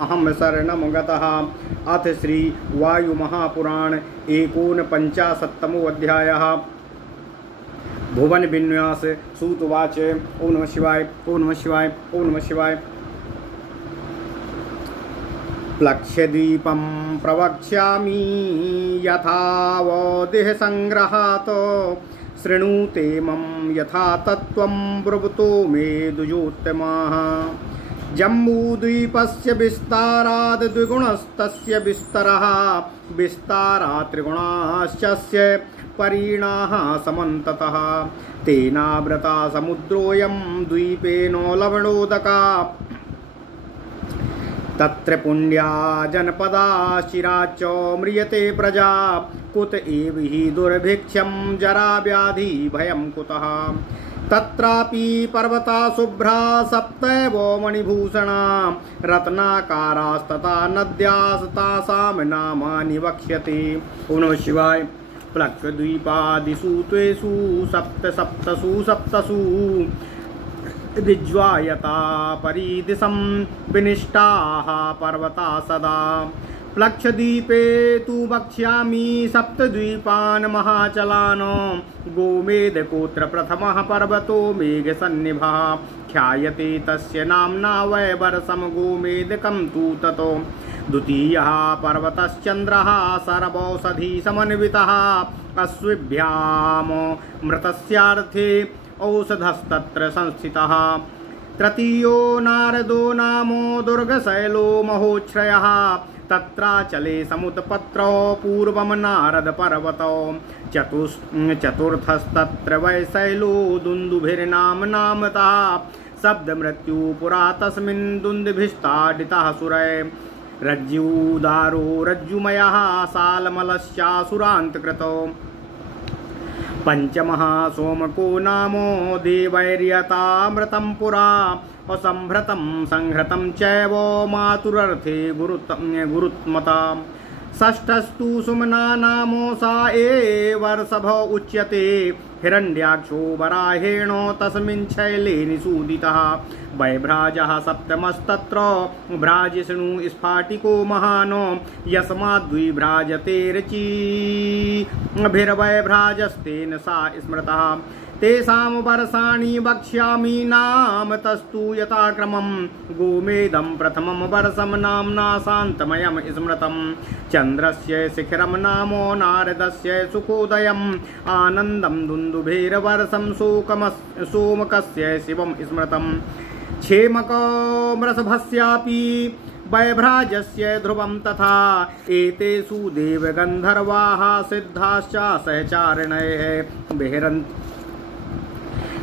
अहम शरणम गतः। अथ श्री वायु महापुराण 49तमो अध्यायः। भुवन विन्यास। सूतवाच। ओम नमः शिवाय ओम नमः शिवाय ओम नमः शिवाय। प्लक्ष्यदीपं प्रवक्ष्यामि यथावदेह संग्रहात् शृणुते मम यथा तत्त्वं ब्रुवतो मे द्विजोत्तमाः। जम्बूद्वीपस्य विस्ताराद् द्विगुणस्तस्य विस्तरः विस्तारात् त्रिगुणाश्चस्य परिणाः समन्ततः। तेनावृता समुद्रोऽयं द्वीपेन लवणोदका। तत्र पुण्या जनपदाश्चिराच्च म्रियते प्रजा। कुत एव हि दुर्भिक्षं जराव्याधि भयं कुतः। तत्रापि पर्वता शुभ्रा सप्तैव मणिभूषणा रत्नाकारास्तथा नद्यास्तासां नामानि वक्ष्यते। ओम नमः शिवाय। प्लक्षद्वीपादिषु त्वेषु सप्तसु विज्वायता परिदिशं विनिष्टाः पर्वता सदा। प्लक्षद्वीपे तु वक्ष्यामि सप्तद्वीपान् महाचलान्। गोमेधगोत्र प्रथमः पर्वतो मेघसन्निभः। ख्यायते तस्य नाम्ना वैवर्षं गोमेधकं तु ततो। द्वितीयः पर्वतश्चन्द्रः सर्वौषधि समन्वितः। अश्विभ्यां मृतस्यार्थे औषधस्तत्र संस्थितः। तृतीयो नारदो नामो दुर्गशैलो महोच्छ्रयः। तत्राचले समुत्पत्रौ पूर्वं नारदपर्वतौ। चतुर्थस्तत्र वैशैलो दुन्दुभिर्नाम्नामतः। शब्दमृत्यु पुरा तस्मिन् दुन्दुभिस्ताडितः सुरै। रज्जुदारो रज्जुमयः सालमलश्चासुरान्तकृतौ। पंचमः सोमको नामो देवैर्यतामृतं पुरा। असंभृतं संहृतं चैव मातुरर्थे गुरुत्मता। षष्ठस्तु सुमना नामो सा वर्षभ उच्यते। हिरण्याक्षो वराहेण तस्मिन् शैले निषूदितः। वैभ्राजः सप्तमस्तत्र भ्राजिष्णु स्फाटिको महान्। यस्माद्विभ्राजते रचिभिर्वैभ्राजस्तेन सा स्मृतः। तेषां वर्षाणि वक्ष्यामि नाम तस्तु यथाक्रमं। गोमेदं प्रथमं वर्षं नाम्ना शान्तमयं स्मृतं। चन्द्रस्य शिखरं नामो नारदस्य सुखोदयम्। आनन्दं दुन्दुभेर्वर्षं सोमकस्य शिवं स्मृतं। क्षेमकमृषभस्यापि वैभ्राजस्य ध्रुवं तथा। एतेषु देवगन्धर्वाः सिद्धाश्च सहचारिणः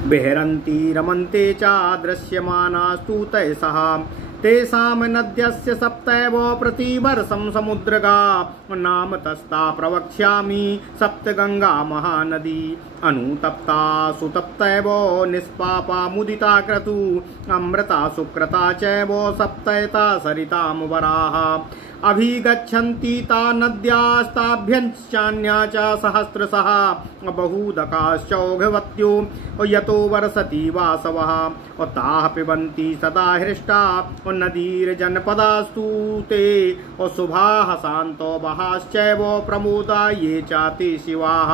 विहरन्ति रमन्ते च दृश्यमानास्तु तैषः। तेषां नद्यस्य सप्तैव प्रतिवर्षं समुद्रगा। नाम तस्ता प्रवक्ष्यामि सप्तगंगा महानदी। अनुतप्ता सुतप्तैव निष्पापा मुदिता क्रतु। अमृता सुकृता चैव सप्तैता सरितां वराः। अभिगच्छन्ति ता नद्यास्ताभ्यञ्चान्या च सहस्रशः। बहुदकाश्चौघवत्यो यतो वर्षति वासवः। ताः पिबन्ति सदा हृष्टा नदीर्जनपदास्तु ते। शुभाः शान्तो बहाश्चैव प्रमोदा ये चाति शिवाः।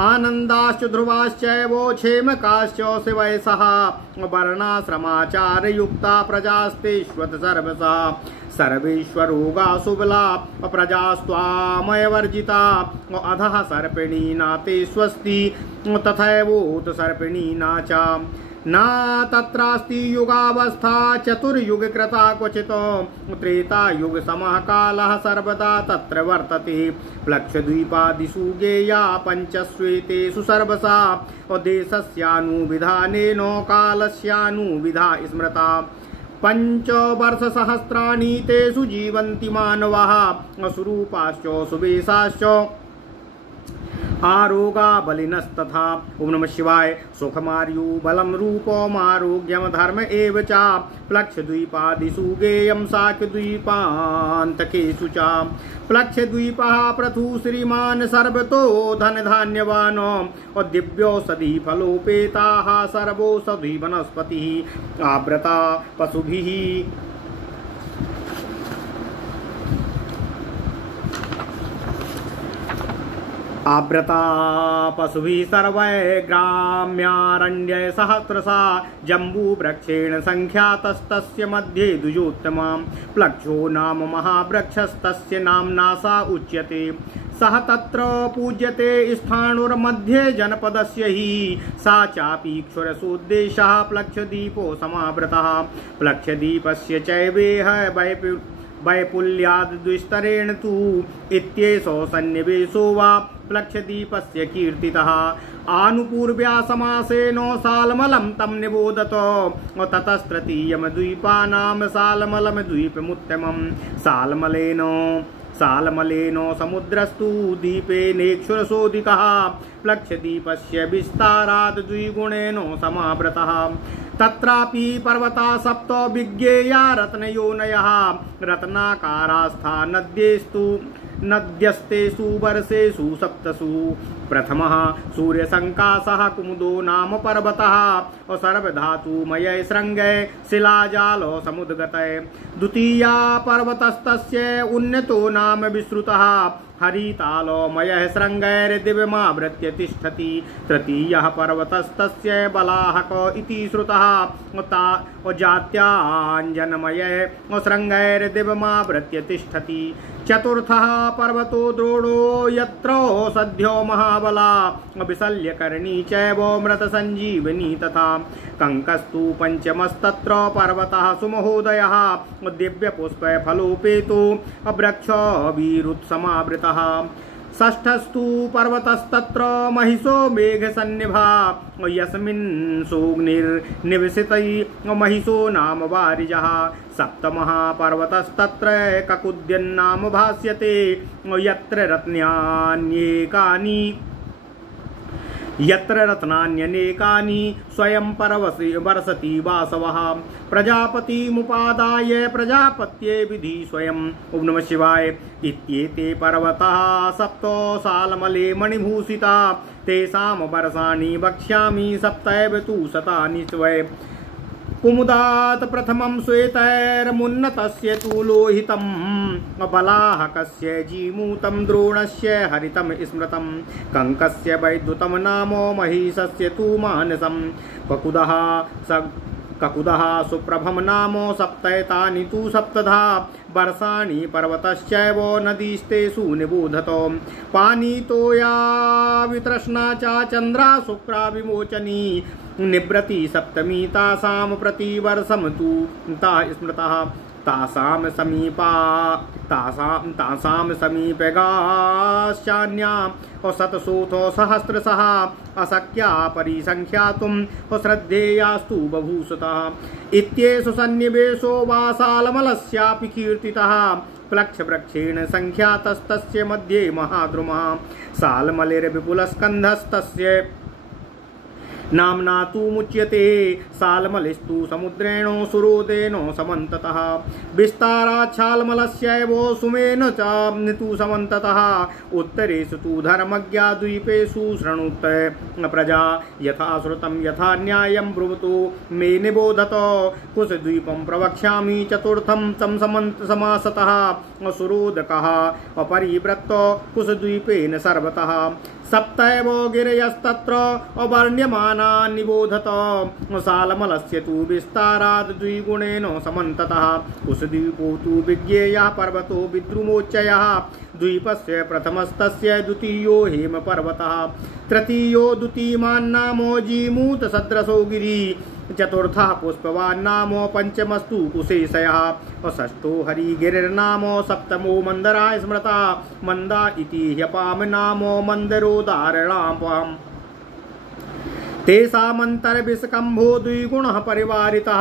आनन्दाश्च ध्रुवाश्चैव क्षेमकाश्च शिवैषः। वर्णाश्रमाचारयुक्ता प्रजास्तेष्वत सर्वशः। सर्वेश्वरोगा सुबला प्रजास्त्वामयवर्जिता। अधः सर्पिणीना ते स्वस्ति तथैवोत सर्पिणीना च। न तत्रास्ति युगावस्था चतुर्युगकृता क्वचित्। त्रेतायुग समः कालः सर्वदा तत्र वर्तते। प्लक्षद्वीपादिषु गेया पञ्चस्वेतेषु सर्वसा। देशस्यानुविधानेन कालस्यानुविधा स्मृता। पंचवर्षसहस्राणि तेषु जीवन्ति मानवाः। सुरूपाश्च सुवेशाश्च आरोगा बलिनस्तथा। ओम नमः शिवाय। सुखमार्यु बलं रूपमारोग्यम धर्म एव च। प्लक्षद्वीपादिषु गेयं शाक्यद्वीपान्तकेषु च। प्लक्षद्वीपः प्रथु श्रीमान् सर्वतो धनधान्यवान्। दिव्यौषधि फलोपेताः सर्वौषधि वनस्पतिः आवृता पशुभिः आव्रता पशुभिः सर्वैः ग्राम्यारण्ये सहस्रशा जम्बूवृक्षेण संख्यातस्तस्य मध्ये द्विजोत्तमा प्लक्षो नाम महावृक्षस्तस्य नाम्ना सा उच्यते सः तत्र पूज्यते स्थाणुर्मध्ये जनपदस्य हि सा चापीक्षुरसोद्देशः प्लक्षदीपो समावृतः प्लक्षदीपस्य चैवेह वैपुल्याद् द्विस्तरेण तु इत्येषो सन्निवेशो वा प्लक्षदीपस्य कीर्तितः आनुपूर्व्या समासेन सालमलं तं निबोधत ततस्तृतीयं द्वीपानां सालमलं द्वीपमुत्तमं सालमलेन समुद्रस्तु दीपेनेक्षुरसोऽधिकः प्लक्षदीपस्य विस्ताराद् द्विगुणेन समावृतः तत्रापि पर्वता सप्त विज्ञेया रत्नयोनयः रत्नाकारास्था नद्यस्तेषु वर्षेषु सप्तसु प्रथमः सूर्यसङ्काशः कुमुदो नाम पर्वतः सर्वधातुमय शृङ्गे शिलाजाल समुद्गतये द्वितीया पर्वतस्तस्य उन्नतो नाम विश्रुतः हरितालमयः शृङ्गैर्दिव्यमावृत्य तिष्ठति तृतीयः पर्वतस्तस्य बलाहक इति श्रुतः जात्याञ्जनमयः शृङ्गैर्दिव्यमावृत्य तिष्ठति चतुर्थः पर्वतो द्रोणो यत्र सद्यो महाबला विशल्यकर्णी चैव मृतसञ्जीवनी तथा कंकस्तु पंचमस्तत्र पर्वतः सुमहोदयः दिव्यपुष्पफलोपेतो वृक्षवीरुत्समावृतः षष्ठस्तु पर्वतस्तत्र महिषो मेघसन्निभा यस्मिन् सोऽग्निर्निवसितै महिषो नाम वारिजः सप्तमः पर्वतस्तत्र ककुद्यन्नाम भास्यते यत्र रत्नान्यनेकानि स्वयं वर्षति वासवः प्रजापतिमुपादाय प्रजापत्ये विधि स्वयं ओम नमः शिवाय इत्येते पर्वतः सप्तो सालमले मणिभूषिता तेषां वर्षाणि वक्ष्यामि सप्तैव तु शतानि स्वय कुमुदात् प्रथमं श्वेतैर्मुन्नतस्य तु लोहितं बलाहकस्य जीमूतं द्रोणस्य हरितं स्मृतं कंकस्य वैद्युतं नामो महिषस्य तु मानसं ककुदः सुप्रभं नामो सप्तैतानि तु सप्तधा वर्षाणि पर्वतश्चैव नदीस्तेषु निबोधतो पानीतोया वितृष्णा च चन्द्रा शुक्रा विमोचनी निवृत्ति सप्तमी तासां प्रतिवर्षं तु ता स्मृतः तासां समीपे गाश्चान्या शतशोथो सहस्रशः अशक्या परिसंख्यातुं श्रद्धेयास्तु बभूषुतः इत्येषु सन्निवेशो वा सालमलस्यापि कीर्तितः प्लक्षवृक्षेण संख्यातस्तस्य मध्ये महाद्रुमः सालमलेर्विपुलस्कन्धस्तस्य नाम्ना तु मुच्यते सालमलिस्तु समुद्रेण सुरोदेन समन्ततः विस्ताराच्छालमलस्यैव सुमेन च तु समन्ततः उत्तरेषु तु धर्मज्ञा द्वीपेषु शृणुत प्रजा यथा श्रुतं यथा न्यायं ब्रुवतु मे निबोधत कुशद्वीपं प्रवक्ष्यामि चतुर्थं तं समासतः सुरोदकः अपरिवृत्त कुशद्वीपेन सर्वतः सप्तैव गिरयस्तत्र अवर्ण्यमाना निबोधत सालमलस्य तु विस्ताराद् द्विगुणेन समन्ततः कुशद्वीपो तु विज्ञेयः पर्वतो विद्रुमोच्चयः द्वीपस्य प्रथमस्तस्य द्वितीयो हेमपर्वतः तृतीयो द्वितीयमान्नामो जीमूतसदृशो गिरिः चतुर्थः पुष्पवान्नामो पंचमस्तु कुशेशयः षष्ठो हरिगिरिर्नामो सप्तमो मन्दरा स्मृता मन्दा इति ह्यपाम नामो मन्दरोदारणाम् तेषामन्तर्विषकम्भो द्विगुणः परिवारितः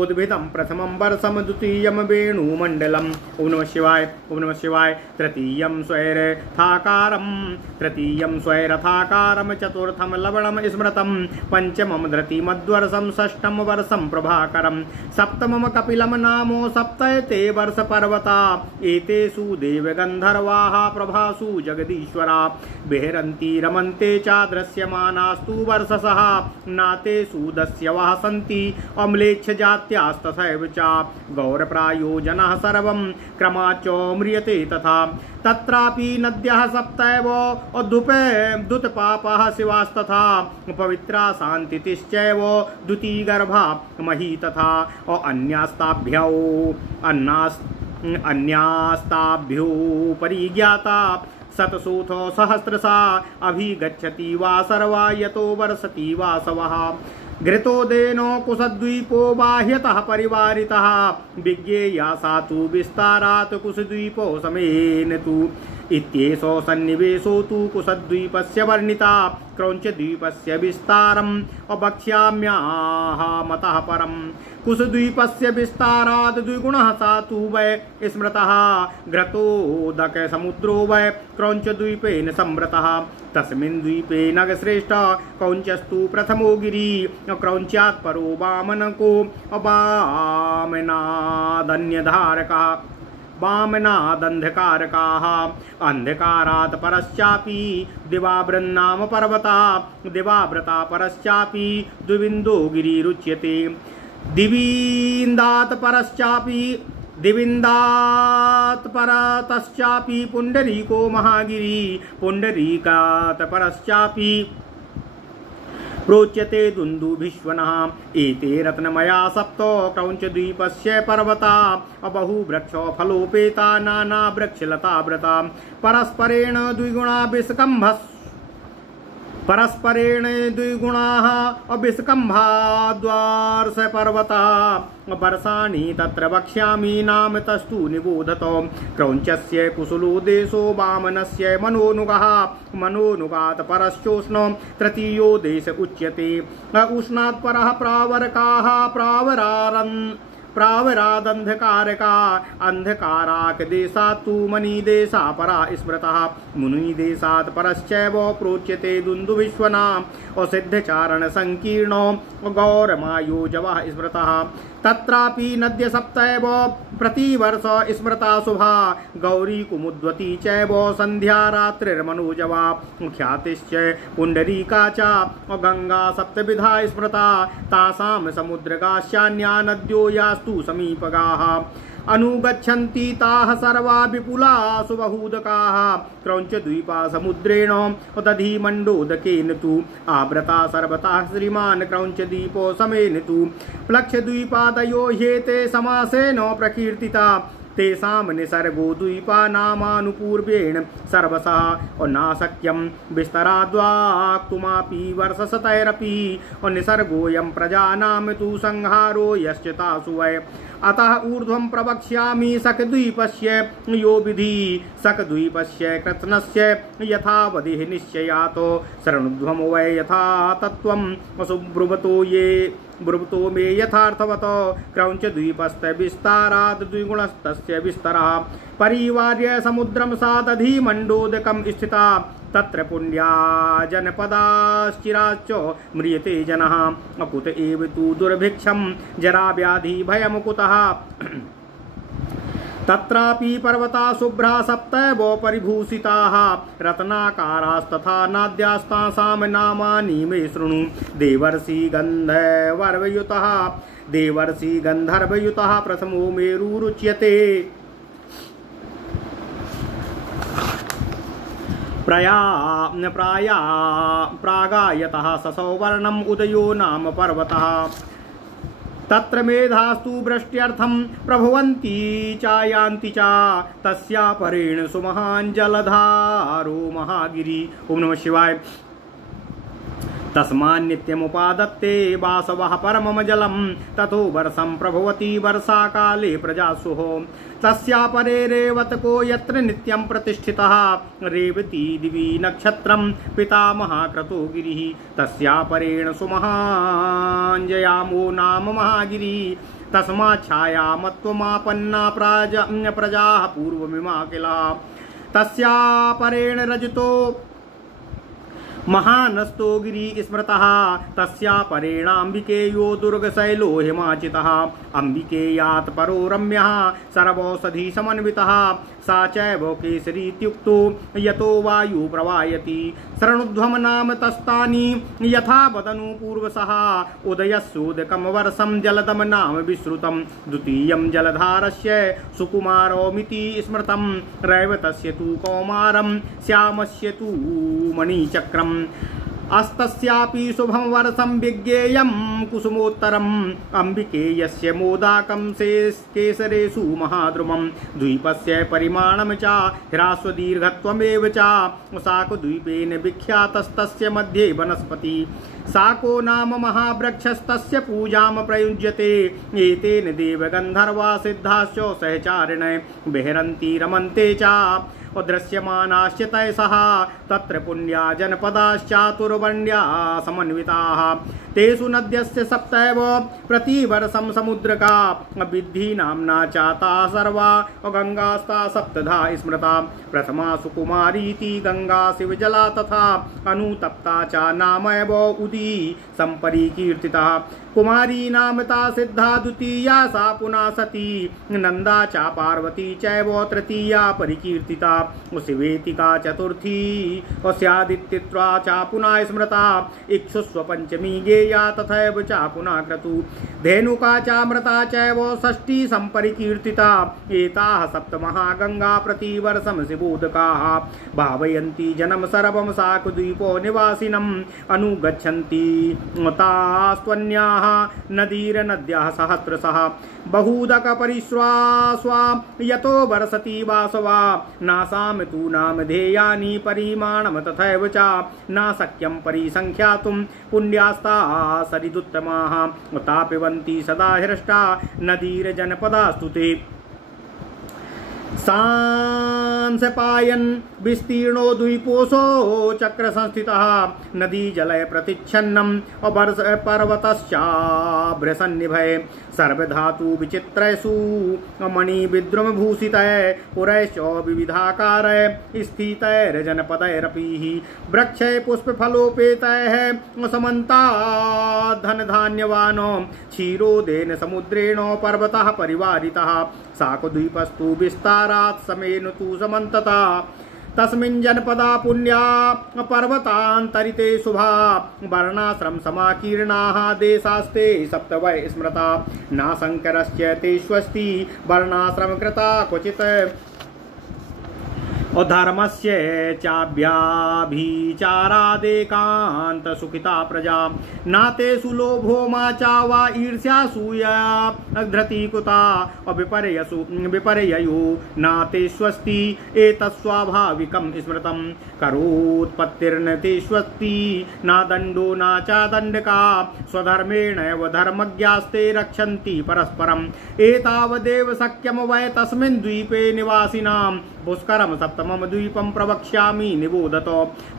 उद्भिदं प्रथमं वर्षं द्वितीयं वेणुमण्डलम् ओम नमः शिवाय ओम नमः शिवाय तृतीयं स्वैरथाकारं चतुर्थं लवणं स्मृतं पंचमं धृतिमद्वर्षं षष्ठं वर्षं प्रभाकरं सप्तमं कपिलं नामो सप्तैते वर्षपर्वता एतेषु देवगन्धर्वाः प्रभासु जगदीश्वरा विहरन्ति रमन्ते च दृश्यमानास्तु वर्षसा स्मृतः नाते सूदस्यवः सन्ति अम्लेच्छ जात्यास्तथैव च गौरप्रायो जनः सर्वं क्रमाच्च म्रियते तथा तत्रापि नद्यः सप्तैव दुतपापः शिवास्तथा पवित्रा शान्तिश्चैव द्युतिगर्भा मही तथा अन्यास्ताभ्यो परिज्ञाता शतशोथो सहस्रशा अभिगच्छति वा सर्वा यतो वर्षति वासवः घृतोदेनो कुशद्वीपो बाह्यतः परिवारितः विज्ञेया सा तु विस्तारात् कुशद्वीपो समेन तु इत्येषो सन्निवेशो तु कुशद्वीपस्य वर्णिता क्रौञ्चद्वीपस्य विस्तारम् अवक्ष्याम्याः मतः परम् कुशद्वीपस्य विस्तारात् द्विगुणः सा तु वै स्मृतः घृतोदक समुद्रो वै क्रौञ्चद्वीपेन संवृतः तस्मिन् द्वीपे नगश्रेष्ठ क्रौञ्चस्तु प्रथमो गिरि क्रौञ्च्यात् परो वामनको वामनादन्धकारकाः अन्धकारात् परश्चापि दिवावृन्नाम पर्वता दिवाव्रता परश्चापि द्विविन्दो गिरिरुच्यते दिविन्दात् परतश्चापि पुण्डरीको महागिरि पुण्डरीकात् परश्चापि प्रोच्यते दुन्दुभिश्वनः एते रत्नमया सप्तो क्रौञ्चद्वीपस्य पर्वता बहुवृक्षो फलोपेता नाना वृक्षलताव्रता परस्परेण द्विगुणाः अभिस्कम्भाद्वार्ष पर्वता वर्षाणि तत्र वक्ष्यामि नाम तस्तु निबोधतो क्रौञ्चस्य कुशलो देशो वामनस्य मनोनुगात् परश्चोष्णो तृतीयो देश उच्यते उष्णात् परः प्रावरकाः प्रावरादन्धकारका अन्धकाराक देशात् तु मणिदेशा परा स्मृतः मुनिदेशात् परश्चैव प्रोच्यते दुन्दुभिश्वनाम् असिद्धचारण संकीर्णो गौरमायोजवः स्मृतः तत्रापि नद्य सप्तैव प्रतिवर्ष स्मृता शुभा गौरी कुमुद्वती चैव संध्या रात्रिर्मनोजवा ख्यातिश्च पुण्डरीका च गंगा सप्तविधा स्मृता तासां समुद्रगास्यान्या नद्यो यास्तु समीपगाः अनुगच्छन्ति ताः सर्वा विपुला सुबहूदकाः क्रौञ्चद्वीपा समुद्रेण दधिमण्डोदकेन तु आवृता सर्वतः श्रीमान् क्रौञ्चद्वीपो समेन तु प्लक्षद्वीपादयो ह्येते समासेन प्रकीर्तिता तेषां निसर्गो द्वीपा नामानुपूर्वेण सर्वशः नाशक्यं विस्तराद्वाक्तुमापि वर्षशतैरपि निसर्गोऽयं प्रजानां तु संहारो यश्च तासु वै अतः ऊर्ध्वं प्रवक्ष्यामि शकद्वीपस्य यो विधि शकद्वीपस्य कृत्स्नस्य यथावधिः निश्चयातो शरणुध्वं वै यथा तत्त्वं ब्रुवतो मे यथार्थवतो क्रौञ्चद्वीपस्य विस्तारात् द्विगुणस्तस्य विस्तरः परिवार्य समुद्रं सा दधिमण्डोदकं स्थिता तत्र पुण्या जनपदाश्चिराच्च म्रियते जनः अकुत एव तु दुर्भिक्षं जराव्याधि भयं कुतः तत्रापि पर्वता शुभ्रा सप्तैव परिभूषिताः रत्नाकारास्तथा नाद्यास्तासां नामानि मे शृणु देवर्षि गन्धर्वयुतः प्रथमो मेरुरुच्यते प्रागायतः ससौवर्णम् उदयो नाम पर्वतः तत्र मेधास्तु वृष्ट्यर्थं प्रभवन्ति चायान्ति च तस्यापरेण सुमहान् जलधारो महागिरि। ओम नमः शिवाय। तस्मान्नित्यमुपादत्ते वासवः परमं जलं ततो वर्षं प्रभवति वर्षाकाले प्रजासुः तस्यापरे रेवतको यत्र नित्यं प्रतिष्ठितः रेवती दिवि नक्षत्रं पितामहक्रतो गिरिः तस्यापरेण सुमहाञ्जयामो नाम महागिरि तस्माच्छायामत्वमापन्ना प्रजाः पूर्वमिमा किल तस्यापरेण रजतो महानस्तो गिरि स्मृतः तस्या परेणाम्बिकेयो दुर्गशैलो हिमाचितः अम्बिकेयात् परो रम्यः सर्वौषधि समन्वितः सा चैव केसरीत्युक्तो यतो वायु प्रवायति शरणुध्वम नाम तस्तानि यथा वदनु पूर्वसः उदयस्योदकं वर्षं जलदम नाम विश्रुतं द्वितीयं जलधारस्य सुकुमारोमिति स्मृतं रैवतस्य तु कौमारं श्यामस्य तु मणिचक्रम् अस्तस्यापि शुभं वर्षं विज्ञेयं कुसुमोत्तरम् अम्बिकेयस्य मोदाकं केसरेषु महाद्रुमं द्वीपस्य परिमाणं च ह्रास्वदीर्घत्वमेव च साकद्वीपेन विख्यातस्तस्य मध्ये वनस्पति साको नाम महावृक्षस्तस्य पूजां प्रयुज्यते एतेन देवगन्धर्वा सिद्धाश्च सहचारिण विहरन्ति रमन्ते च दृश्यमानाश्च तैसः तत्र पुण्या जनपदाश्चातुर्वर्ण्या समन्विताः तेषु नद्यस्य सप्तैव प्रतिवर्षं समुद्रका विद्धि नाम्ना चाता सर्वा गंगास्ता सप्तधा स्मृता प्रथमा सुकुमारीति गंगा शिवजला तथा अनुतप्ता च नामैव उदी संपरिकीर्तिता कुमारी नामता सिद्धा द्वितीया सा पुनः सती नंदा च पार्वती चैव तृतीया परिकीर्तिता शिवेतिका चतुर्थी स्यादित्यत्वा च पुनः स्मृता इक्षुस्व पंचमी गेया तथैव च पुनः क्रतु धेनुका च मृता चैव षष्ठी संपरिकीर्तिता एताः सप्तमः गंगा प्रतिवर्षं शिवोदकाः भावयन्ति जनम सर्वं साकुद्वीपो निवासिनम् अनुगच्छन्ति तास्त्वन्याः नदीरनद्याः सहस्रशः बहुदक परिश्वास्वा यतो वर्षति वासवा नासाम तु नामधेयानि परिमाणं तथैव च न शक्यं परिसंख्यातुं पुण्यास्ता सरिदुत्तमाः तापिबन्ति सदा हृष्टा नदीरजनपदास्तु ते सांसपायन विस्तीर्णो द्वीपोऽसो चक्र संस्थितः नदी जलय प्रतिच्छन्नम् पर्वतश्चाभ्रसन्निभय सर्वधातु विचित्रैषु मणिविद्रुम भूषितै पुरैश्च विविधाकारैः स्थितैर्जनपदैरपि वृक्षै पुष्पफलोपेतैः समन्ताद्धनधान्यवानो क्षीरोदेन समुद्रेण पर्वतः परिवारितः साकद्वीपस्तु विस्तारात् समेन तु समन्तता तस्मिन् जनपदा पुण्या पर्वतान्तरिते शुभा वर्णाश्रम समाकीर्णाः देशास्ते सप्त वै स्मृता नाशङ्करस्य तेष्वस्ति वर्णाश्रम कृता क्वचित् धर्मस्य चाभ्याभिचारादेकान्त सुखिता प्रजा नातेषु लोभो मा चा वा ईर्ष्यासूया धृतिकुता विपर्ययो नातेष्वस्ति एतत्स्वाभाविकं स्मृतं करोत्पत्तिर्न तेष्वस्ति न दण्डो न च दण्डका स्वधर्मेणैव धर्मज्ञास्ते रक्षन्ति परस्परम् एतावदेव शक्यं वै तस्मिन् द्वीपे निवासिनां पुष्करं सप्तमं द्वीपं प्रवक्ष्यामि निबोधत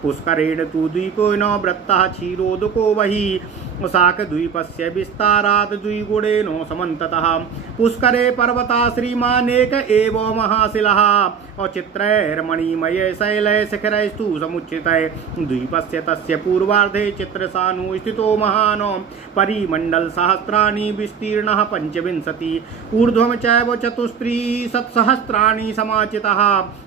पुष्करेण तु द्वीपेन वृत्तः क्षीरोदको वहि शाकद्वीपस्य विस्तारात् द्विगुणेन समन्ततः पुष्करे पर्वता श्रीमानेक एव महाशिलः औचित्रैर्मणिमये शैलै शिखरैस्तु समुच्चितै द्वीपस्य तस्य पूर्वार्धे चित्रसानु स्थितो महान् परिमण्डल सहस्राणि विस्तीर्णः 25 ऊर्ध्वं चैव चतुस्त्रिशत्सहस्राणि समाचितः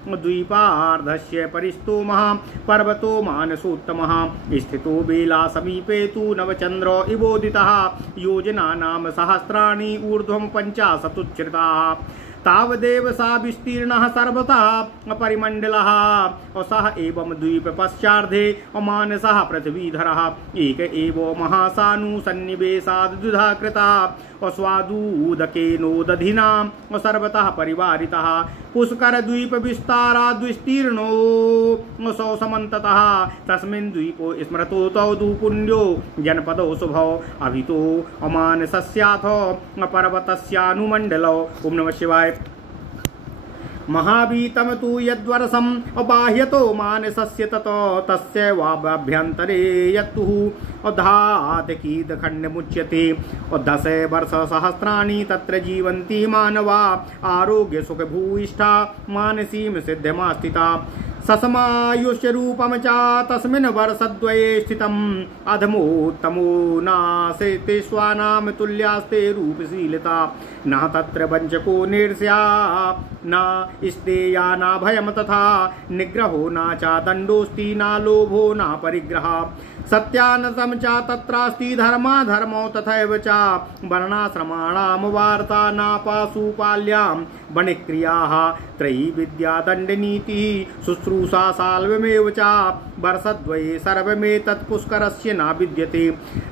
द्वीपार्धस्य परिस्थो महापर्वतो मानसोत्तमः स्थितो बेला समीपे तु नवचन्द्र इवोदितः योजना नाम सहस्राणि ऊर्ध्वं 50 उच्चृताः तावदेव सा विस्तीर्णः सर्वतः परिमण्डलः सः एवं द्वीप पश्चार्धे मानसः पृथ्वीधरः एक एव महासानु सन्निवेशाद् द्विधा कृता स्वादूदकेनोदधिना सर्वतः परिवारितः पुष्कर द्वीप विस्ताराद् विस्तीर्णो सौ समन्ततः तस्मिन् द्वीपो स्मृतो तौ दु पुण्यो जनपदो शुभौ अभितो अमानसस्याथ पर्वतस्यानुमण्डलौ। ओम नमः शिवाय। महावीतम तु यद्वर्षम् अबाह्यतो मानसस्य ततो तस्य वाभ्यन्तरे यत्तुः धातकीदखण्डमुच्यते 10 वर्षसहस्राणि तत्र जीवन्ति मानवा आरोग्य सुख भूयिष्ठा मानसीं सिद्धिमास्थिता ससमायुष्य रूपम च तस्मिन् वर्षद्वये स्थितम् अधमोत्तमो नासेते स्वानाम तुल्यास्ते रूपशीलता न तत्र वञ्चको निर्स्या न स्तेया न भयम तथा निग्रहो न च दण्डोऽस्ति न लोभो न परिग्रहः सत्यानतम च तत्रास्ति धर्मो तथैव च वर्णाश्रमाणां वार्ता नापाशुपाल्यां वणिक्रियाः त्रयी दण्डनीतिः शुश्रूषा साल्वमेव च वर्षद्वये सर्वमेतत् पुष्करस्य न विद्यते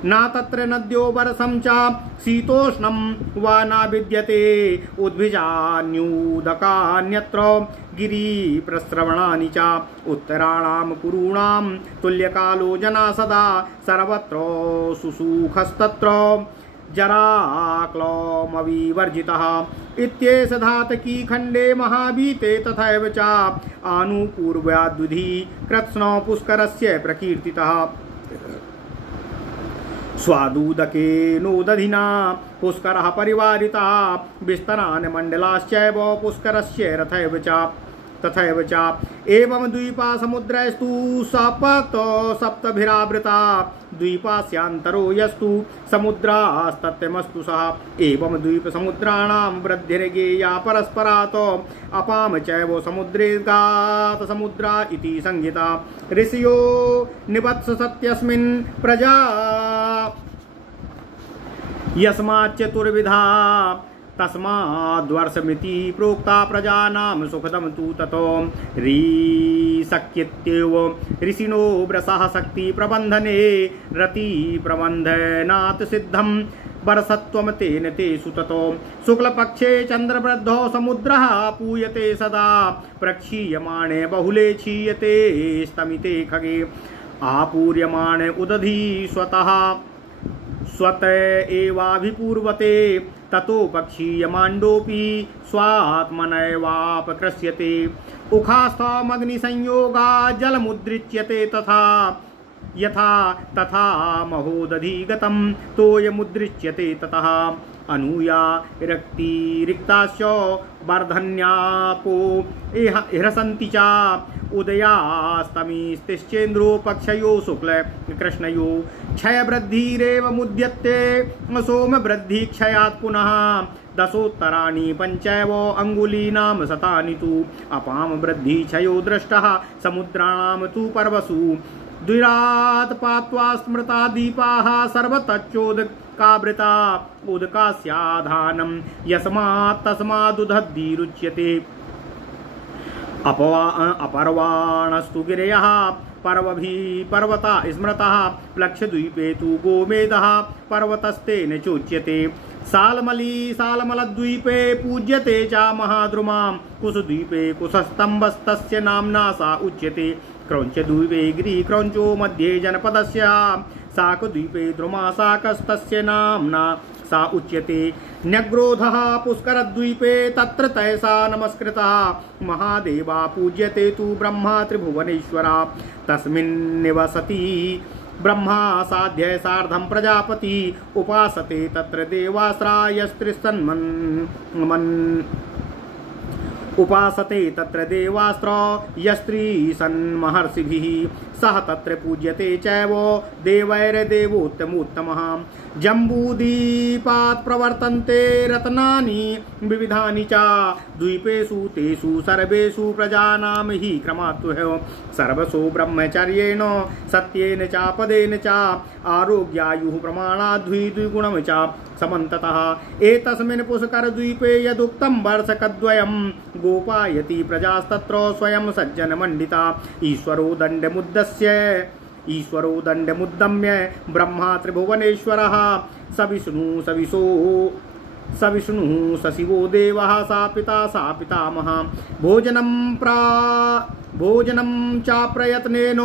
न तत्र नद्यो वर्षं च शीतोष्णं वा न विद्यते उद्भिजान्यूदकान्यत्र गिरिप्रस्रवणानि च उत्तराणां कुरूणां तुल्यकालो जना सदा सर्वत्र सुसुखस्तत्र जराक्लमविवर्जितः इत्येष धातकी खण्डे महाभीते तथैव च आनुपूर्व्याद्विधि कृत्स्नो पुष्करस्य प्रकीर्तितः स्वादुदकेनोदधिना पुष्करः परिवारितः विस्तरान् मण्डलाश्चैव पुष्करस्य तथैव च एवं द्वीपा समुद्रैस्तु सप्तभिरावृता द्वीपास्यान्तरो यस्तु समुद्रास्तत्यमस्तु सः एवं द्वीप समुद्राणां वृद्धिर्गेया परस्परात् अपाम चैव समुद्रेर्गात समुद्रा इति संहिता ऋषियो निवत्सत्यस्मिन् प्रजा यस्माच्चतुर्विधा तस्माद्वर्षमिति प्रोक्ता प्रजानां सुखदं तु ततो ऋषक्येत्येव ऋषिणो व्रसः शक्ति प्रबन्धने रति प्रबन्धनात् सिद्धं वर्षत्वं तेन तेषु ततो शुक्लपक्षे चन्द्रवृद्धो समुद्रः पूयते सदा प्रक्षीयमाणे बहुले क्षीयते स्तमिते खगे आपूर्यमाणे उदधी स्वत एवाभिपूर्वते ततो पक्षीयमाण्डोऽपि स्वात्मनैवापकृष्यते उखास्थमग्निसंयोगा जलमुद्रिच्यते यथा महोदधिगतं तोयमुद्रिच्यते ततः अनूया रिक्ताश्च वर्धन्यापो ह्रसन्ति च उदयास्तमिस्तिश्चेन्द्रो पक्षयो शुक्ल कृष्णयो क्षयवृद्धिरेव मुद्यते सोमवृद्धि क्षयात् पुनः दशोत्तराणि पञ्चैव अङ्गुलीनां शतानि तु अपाम वृद्धि क्षयो दृष्टः समुद्राणां तु पर्वसु द्विरात् पात्वा स्मृता दीपाः सर्वतच्चोदकावृता उदकास्याधानं यस्मात् तस्मादुदधीरुच्यते अपर्वाणस्तु गिरयः पर्वता स्मृतः लक्षद्वीपे तु गोमेधः पर्वतस्तेन चोच्यते सालमलद्वीपे पूज्यते च महाद्रुमां कुशद्वीपे कुशस्तम्भस्तस्य नाम्ना सा उच्यते क्रौञ्चद्वीपे गिरिक्रौञ्चो मध्ये जनपदस्य शाकद्वीपे द्रुमा शाकस्तस्य नाम्ना सा उच्यते न्यग्रोधः पुष्करद्वीपे तत्र तैसा नमस्कृतः महादेवा पूज्यते तु ब्रह्मा त्रिभुवनेश्वरा तस्मिन् निवसति ब्रह्मा साध्य सार्धं प्रजापति उपासते तत्र देवास्त्र यस्त्रीसन्महर्षिभिः सह तत्र पूज्यते चैव देवैर्देवोत्तमोत्तमः जम्बूदीपात् प्रवर्तन्ते रत्नानि विविधानि च द्वीपेषु तेषु सर्वेषु प्रजानां हि क्रमात्वः सर्वसो ब्रह्मचर्येण सत्येन च पदेन च आरोग्यायुः प्रमाणाद्विद्विगुणं च समन्ततः एतस्मिन् पुष्करद्वीपे यदुक्तं वर्षकद्वयं गोपायति प्रजास्तत्र स्वयं सज्जनमण्डिता ईश्वरो दण्डमुद्दम्य ब्रह्मा त्रिभुवनेश्वरः सविष्णुः सशिवो देवः सा पितामहः भोजनं चाप्रयत्नेन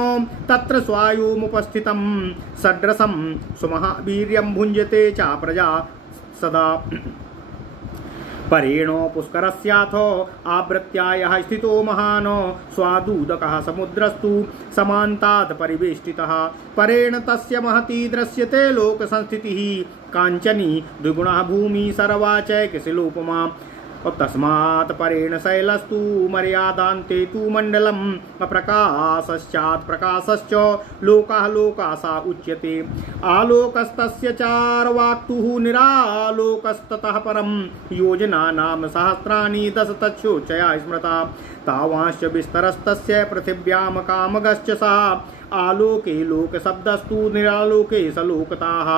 तत्र स्वायुमुपस्थितं सड्रसं सुमहावीर्यं भुञ्जते च प्रजा सदा परेण पुष्करस्याथो आवृत्यायः स्थितो महान् स्वादुदकः समुद्रस्तु समान्तात् परिवेष्टितः परेण तस्य महती दृश्यते लोकसंस्थितिः काञ्चनी द्विगुणः भूमि सर्वा चैकशिलोपमा और तस्मात् परेण शैलस्तु मर्यादान्ते तु मण्डलम् अप्रकाशश्चात् प्रकाशश्च लोकः लोकासा उच्यते। आलोकस्तस्य चार्वाक्तुः निरालोकस्ततः परं योजनानां सहस्राणि दश तच्छोचया स्मृता। तावांश्च विस्तरस्तस्य पृथिव्यां कामगश्च सा आलोके लोकशब्दस्तु निरालोके स लोकताः।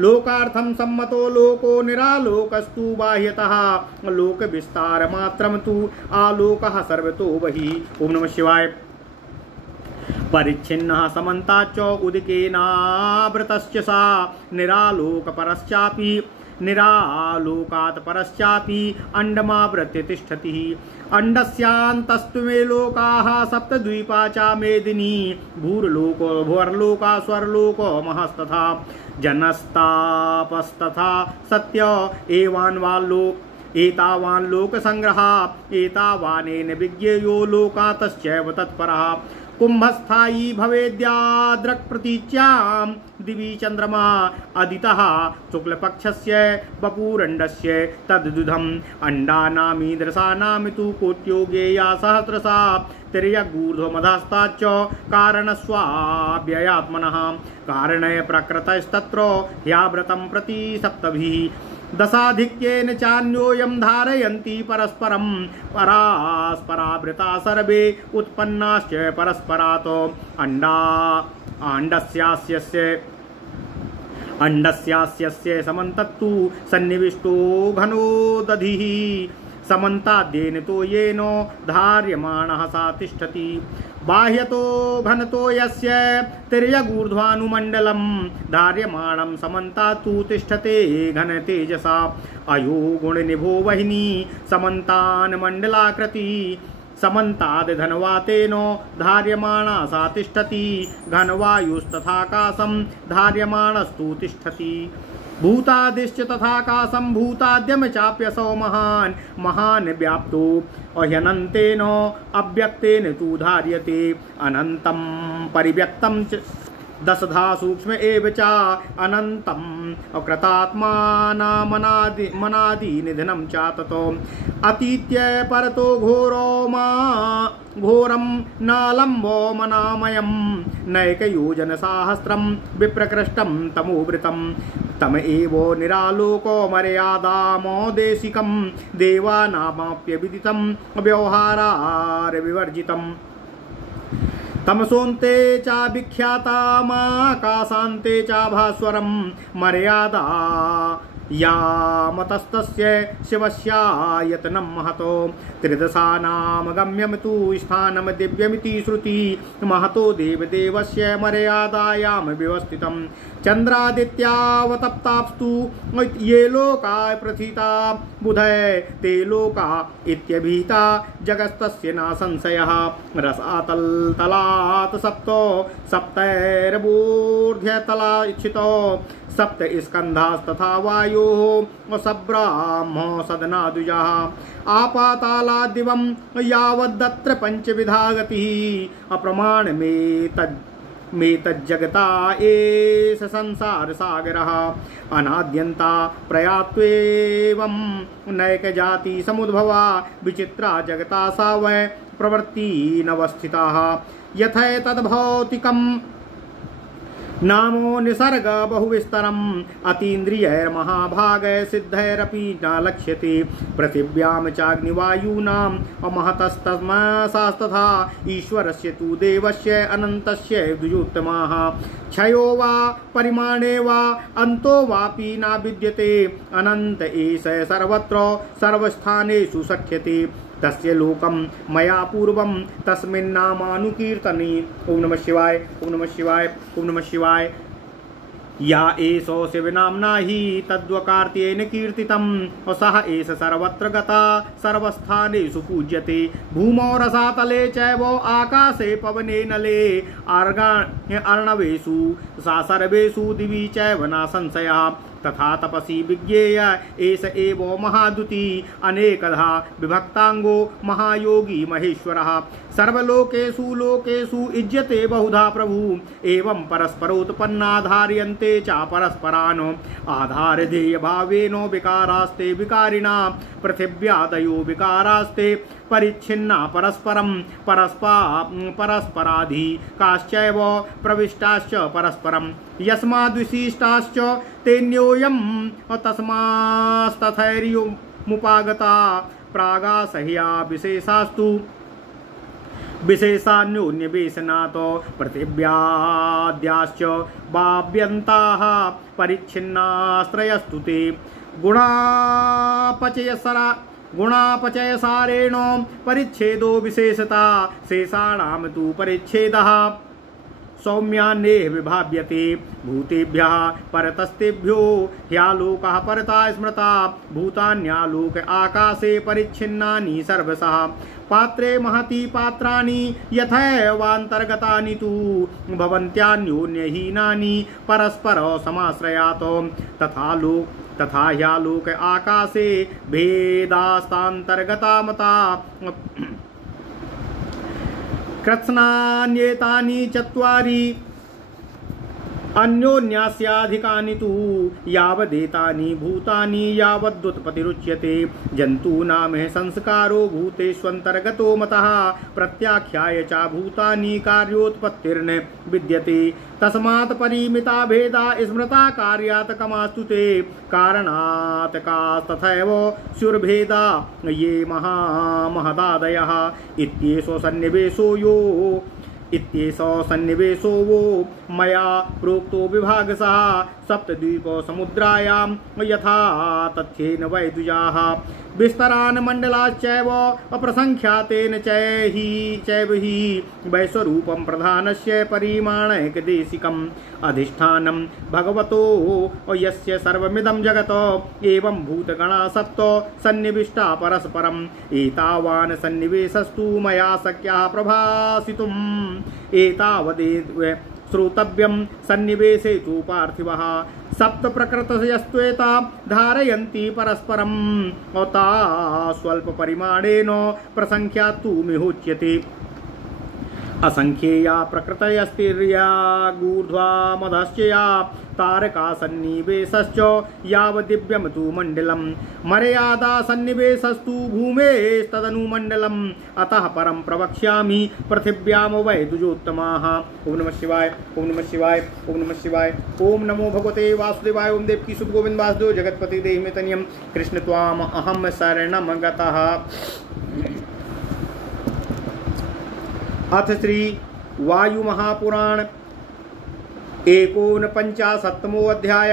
लोकार्थं सम्मतो लोको निरालोकस्तु बाह्यतः लोकविस्तारमात्रं तु आलोकः सर्वतो बहिः। ओम नमः शिवाय। परिच्छिन्नः समन्ताच्च उदिकेनावृतश्च सा निरालोकपरश्चापि निरालोकात् परश्चापि अंडमावृत्य तिष्ठति। अंडस्यान्तस्तु मे लोकाः सप्तद्वीपा च मेदिनी भूर्लोको भुवर्लोका स्वर्लोको महस्तथा जनस्तापस्तथा सत्य एतावान् लोकसंग्रहा एतावानेन विज्ञेयो लोकातश्चैव तत्परः। कुंभस्थायी भवेद्याद्रक् प्रतीच्यां दिवि चंद्रमा अदितः शुक्लपक्षस्य वपुरण्डस्य तद्दुधम् अंडानामीदृशानां तु कोट्यो गेया सहस्रशा तिर्यगूर्ध्वमधस्ताच्च कारणस्वाव्ययात्मनः कारणय प्रकृतस्तत्र ह्याव्रतं प्रति सप्तभिः दशाधिक्येन चान्योयं धारयन्ति परस्परं परास्परावृता सर्वे उत्पन्नाश्च परस्परात् अंडस्यास्य समन्तत्तु सन्निविष्टो घनो दधिः समन्ताद्येन तो येन धार्यमाणः सा तिष्ठति। बाह्यतो घनतो यस्य तिर्यगूर्ध्वानुमण्डलं धार्यमाणं समन्तात्तु तिष्ठते घनतेजसा। अयो गुणनिभो वहिनी समन्तान् मण्डलाकृति समन्ताद् धनवातेन धार्यमाणा सा तिष्ठति घनवायुस्तथाकाशं धार्यमाणस्तु तिष्ठति। भूतादिश्च तथाकाशं भूताद्यम चाप्यसौ महान् महान् व्याप्तो अह्यनन्तेन अव्यक्तेन तु धार्यते अनन्तं परिव्यक्तं च दशधा सूक्ष्म एव च अनन्तं अकृतात्मानामनादि निधनं च ततो अतीत्य परतो घोरं नालम्बो मनामयं नैकयोजनसाहस्रं विप्रकृष्टं तमोवृतं तम एवो निरालोको मर्यादामोदेशिकं देवानामाप्यविदितं व्यवहारार्विवर्जितम् तमसोन्ते च विख्यातामाकाशान्ते च भास्वरं मर्यादा यामतस्तस्य शिवस्यायतनं महतो त्रिदशानां गम्यं तु स्थानं दिव्यमिति श्रुति महतो देवदेवस्य मर्यादायां व्यवस्थितं चन्द्रादित्यावतप्तास्तु ये लोका प्रथिता बुधय ते लोका इत्यभिहिता जगस्तस्य न संशयः रसातलतलात् सप्तो सप्तैर्बूर्ध्वतला इच्छितो सप्त स्कन्धास्तथा वायोः सब्राह्मो सदना द्विजः आपातालाद्दिवं यावदत्र पंचविधा गतिः अप्रमाण में तज्जगता एष संसार सागरः अनाद्यन्ता प्रयात्वेवं नैक जाति समुद्भवा विचित्रा जगता सा वै प्रवृत्ति नवस्थिताः यथैतद्भौतिकं नामो निसर्ग बहुविस्तरम् अतीन्द्रियैर्महाभागै सिद्धैरपि न लक्ष्यते पृथिव्यां चाग्निवायूनाम् अमहतस्तमसास्तथा ईश्वरस्य तु देवस्य अनन्तस्य द्विजोत्तमाः क्षयो वा परिमाणे वा अन्तो वापि न विद्यते अनन्त एष सर्वत्र सर्वस्थानेषु शक्यते तस्य लोकं मया पूर्वं तस्मिन्नामानुकीर्तने। ओम नमः शिवाय ओम नमः शिवाय ओम नमः शिवाय। या एषो शिवनाम्ना हि तद्वकार्त्येन कीर्तितं सः एष सर्वत्र गता सर्वस्थानेषु पूज्यते भूमौ रसातले चैव आकाशे पवने नले अर्णवेषु सा सर्वेषु दिवि चैव न संशयः तथा तपसी विज्ञेय एष एव महादुती अनेकधा विभक्तांगो महायोगी महेश्वरः सर्वलोकेषु लोकेषु इज्यते बहुधा प्रभु एवं परस्परोत्पन्नाधार्यन्ते च परस्परान् आधारधेय भावेन विकारास्ते विकारिणा पृथिव्यादयो विकारास्ते परिच्छिन्ना परस्परं परस्पराधि काश्चैव प्रविष्टाश्च परस्परं यस्माद्विशिष्टाश्च तेन्योऽयं तस्मास्तथैर्यमुपागता प्रागासह्या विशेषास्तु विशेषान्योन्यवेशनातो पृथिव्याद्याश्च भाव्यन्ताः परिच्छिन्नास्त्रयस्तु ते गुणापचयसारेण परिच्छेदो विशेषता शेषाणां तु परिच्छेदः सौम्यान्येह विभाव्यते भूतेभ्यः परतस्तेभ्यो ह्यालोकः परता स्मृता भूतान्यालोक आकाशे परिच्छिन्नानि सर्वशः पात्रे महती पात्राणि यथैवान्तर्गतानि तु भवन्त्यान्योन्यहीनानि परस्पर समाश्रयात् तथा ह्यालोक आकाशे भेदास्तान्तर्गता मता कृत्स्नान्येतानि चत्वारि अन्योन्यास्याधिकानि तु यावदेतानि भूतानि यावदुत्पत्तिरुच्यते जन्तूनां संस्कारो भूतेष्वन्तर्गतो मतः प्रत्याख्याय च भूतानि कार्योत्पत्तिर्न विद्यते तस्मात् परिमिता भेदा स्मृता कार्यात् कमास्तु ते कारणात् कास्तथैव स्युर्भेदा ये महदादयः इत्येषो सन्निवेशो वो मया प्रोक्तो विभागसः सप्तद्वीप समुद्रायां यथा तथ्येन वैदुजाः विस्तरान् मण्डलाश्चैव अप्रसंख्यातेन चैव हि वैश्वरूपं प्रधानस्य परिमाणैकदेशिकम् अधिष्ठानं भगवतो यस्य सर्वमिदं जगत् एवं भूतगणा सप्त सन्निविष्टा परस्परम् एतावान् सन्निवेशस्तु मया शक्यः प्रभासितुम् एतावदेव श्रोतव्यं सन्निवेशे तु पार्थिवः सप्त प्रकृतयस्त्वेता धारयन्ति परस्परम् ता स्वल्प परिमाणेन प्रसंख्यातु मिहोच्यते असंख्येया प्रकृतयस्तिर्या गूर्ध्वा मधश्चया तारका सन्निवेशश्च यावदिव्यं तु मण्डलं मर्यादा सन्निवेशस्तु भूमेस्तदनुमण्डलम् अतः परं प्रवक्ष्यामि पृथिव्यां वैदुजोत्तमाः। ओम नमः शिवाय ओम नमः शिवाय ओम नमः शिवाय ओम नमो भगवते वासुदेवाय ओम देवकी सुत गोविंद वासुदेव जगत्पति देहि मे तनियं कृष्ण त्वाम अहं शरणं गतः। अथ श्री वायु महापुराण 49वां अध्याय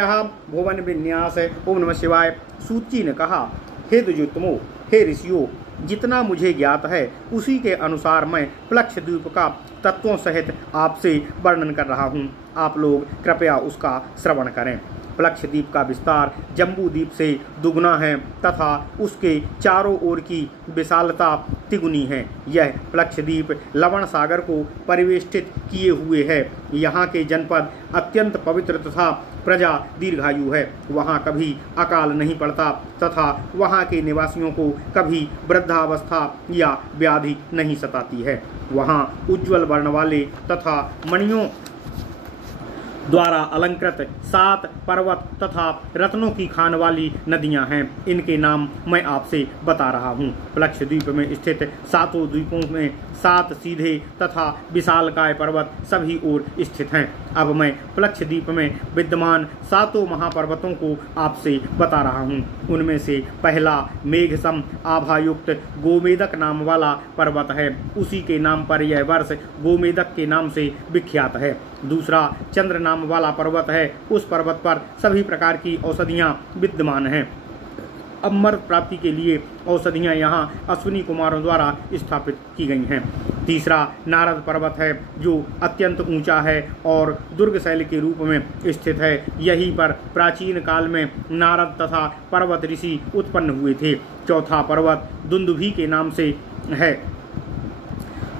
भुवन विन्यास। ओम नमः शिवाय। सूची ने कहा, हे दुर्योत्तमो, हे ऋषियों, जितना मुझे ज्ञात है उसी के अनुसार मैं प्लक्षद्वीप का तत्वों सहित आपसे वर्णन कर रहा हूँ। आप लोग कृपया उसका श्रवण करें। प्लक्षद्वीप का विस्तार जम्बूद्वीप से दुगुना है तथा उसके चारों ओर की विशालता तिगुनी है। यह प्लक्षद्वीप लवण सागर को परिवेष्टित किए हुए है। यहाँ के जनपद अत्यंत पवित्र तथा प्रजा दीर्घायु है। वहाँ कभी अकाल नहीं पड़ता तथा वहाँ के निवासियों को कभी वृद्धावस्था या व्याधि नहीं सताती है। वहाँ उज्ज्वल वर्ण वाले तथा मणियों द्वारा अलंकृत 7 पर्वत तथा रत्नों की खान वाली नदियां हैं। इनके नाम मैं आपसे बता रहा हूँ। प्लक्षद्वीप में स्थित 7 द्वीपों में 7 सीधे तथा विशालकाय पर्वत सभी ओर स्थित हैं। अब मैं प्लक्षद्वीप में विद्यमान 7 महापर्वतों को आपसे बता रहा हूँ। उनमें से पहला मेघसम आभायुक्त गोमेदक नाम वाला पर्वत है। उसी के नाम पर यह वर्ष गोमेदक के नाम से विख्यात है। दूसरा चंद्र नाम वाला पर्वत है। उस पर्वत पर सभी प्रकार की औषधियाँ विद्यमान हैं। अमर प्राप्ति के लिए औषधियाँ यहाँ अश्विनी कुमारों द्वारा स्थापित की गई हैं। तीसरा नारद पर्वत है जो अत्यंत ऊंचा है और दुर्ग शैल के रूप में स्थित है। यहीं पर प्राचीन काल में नारद तथा पर्वत ऋषि उत्पन्न हुए थे। चौथा पर्वत दुंदुभी के नाम से है।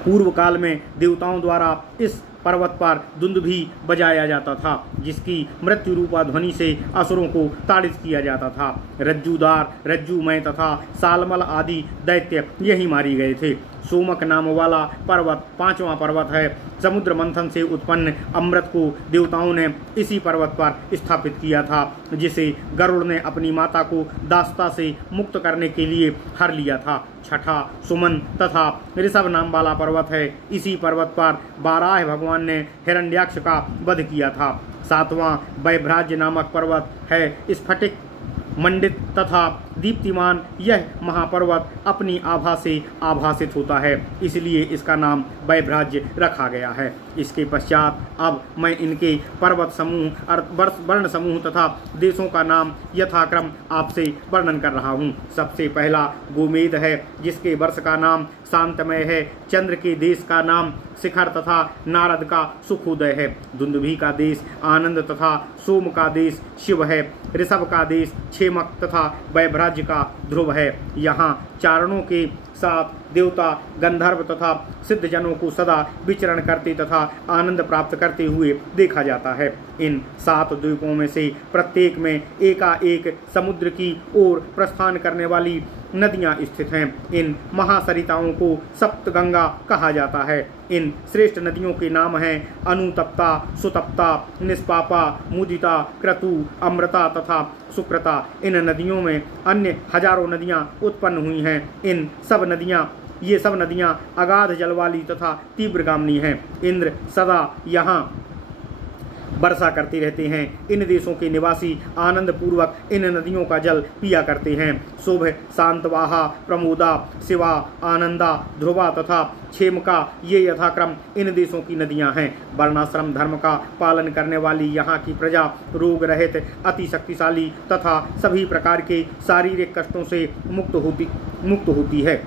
पूर्व काल में देवताओं द्वारा इस पर्वत पर दुंदुभी बजाया जाता था, जिसकी मृत्यु रूपा ध्वनि से असुरों को ताड़ित किया जाता था। रज्जुदार, रज्जुमय तथा सालमल आदि दैत्य यही मारे गए थे। सोमक नाम वाला पर्वत 5वां पर्वत है। समुद्र मंथन से उत्पन्न अमृत को देवताओं ने इसी पर्वत पर स्थापित किया था, जिसे गरुड़ ने अपनी माता को दास्ता से मुक्त करने के लिए हर लिया था। छठा सुमन तथा ऋषभ नाम वाला पर्वत है। इसी पर्वत पर बाराह भगवान ने हिरण्याक्ष का वध किया था। 7वां वैभ्राज्य नामक पर्वत है। स्फटिक मंडित तथा दीप्तिमान यह महापर्वत अपनी आभा से आभासित होता है, इसलिए इसका नाम वैभ्राज्य रखा गया है। इसके पश्चात अब मैं इनके पर्वत समूह और वर्ण समूह तथा देशों का नाम यथाक्रम आपसे वर्णन कर रहा हूँ। सबसे पहला गोमेद है, जिसके वर्ष का नाम शांतमय है। चंद्र के देश का नाम शिखर तथा नारद का सुखोदय है। दुंदुभी का देश आनंद तथा सोम का देश शिव है। ऋषभ का देश क्षेमक तथा वैभ्राज्य का ध्रुव है। यहाँ चारणों के साथ देवता गंधर्व तथा सिद्ध जनों को सदा विचरण करते तथा आनंद प्राप्त करते हुए देखा जाता है। इन 7 द्वीपों में से प्रत्येक में एकाएक समुद्र की ओर प्रस्थान करने वाली नदियां स्थित हैं। इन महासरिताओं को सप्तगंगा कहा जाता है। इन श्रेष्ठ नदियों के नाम हैं अनुतप्ता, सुतप्ता, निष्पापा, मुदिता, क्रतु, अमृता तथा सुक्रता। इन नदियों में अन्य हजारों नदियां उत्पन्न हुई हैं। ये सब नदियां अगाध जल वाली तथा तीव्रगामिनी हैं। इंद्र सदा यहाँ वर्षा करते रहते हैं। इन देशों के निवासी आनंद पूर्वक इन नदियों का जल पिया करते हैं। शुभ, शांतवाहा, प्रमोदा, शिवा, आनंदा, ध्रुवा तथा क्षेमका ये यथाक्रम इन देशों की नदियां हैं। वर्णाश्रम धर्म का पालन करने वाली यहाँ की प्रजा रोग रहित, अति शक्तिशाली तथा सभी प्रकार के शारीरिक कष्टों से मुक्त होती है।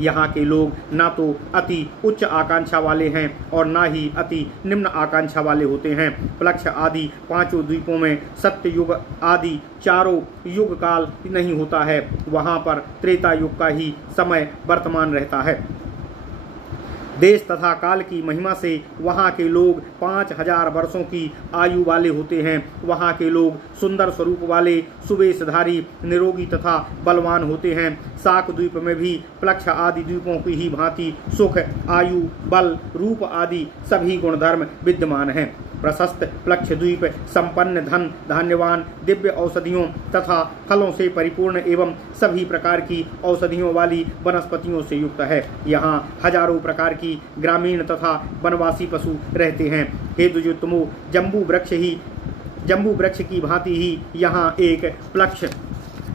यहाँ के लोग ना तो अति उच्च आकांक्षा वाले हैं और ना ही अति निम्न आकांक्षा वाले होते हैं। प्लक्ष आदि 5 द्वीपों में सत्य युग आदि 4 युग काल नहीं होता है। वहाँ पर त्रेता युग का ही समय वर्तमान रहता है। देश तथा काल की महिमा से वहाँ के लोग 5000 वर्षों की आयु वाले होते हैं। वहाँ के लोग सुंदर स्वरूप वाले, सुवेशधारी, निरोगी तथा बलवान होते हैं। शाक द्वीप में भी प्लक्ष आदि द्वीपों की ही भांति सुख, आयु, बल, रूप आदि सभी गुणधर्म विद्यमान हैं। प्रशस्त प्लक्ष द्वीप संपन्न, धन धान्यवान, दिव्य औषधियों तथा फलों से परिपूर्ण एवं सभी प्रकार की औषधियों वाली वनस्पतियों से युक्त है। यहाँ हजारों प्रकार की ग्रामीण तथा वनवासी पशु रहते हैं। हे दुर्योत्तमो, जम्बू वृक्ष की भांति ही यहाँ एक प्लक्ष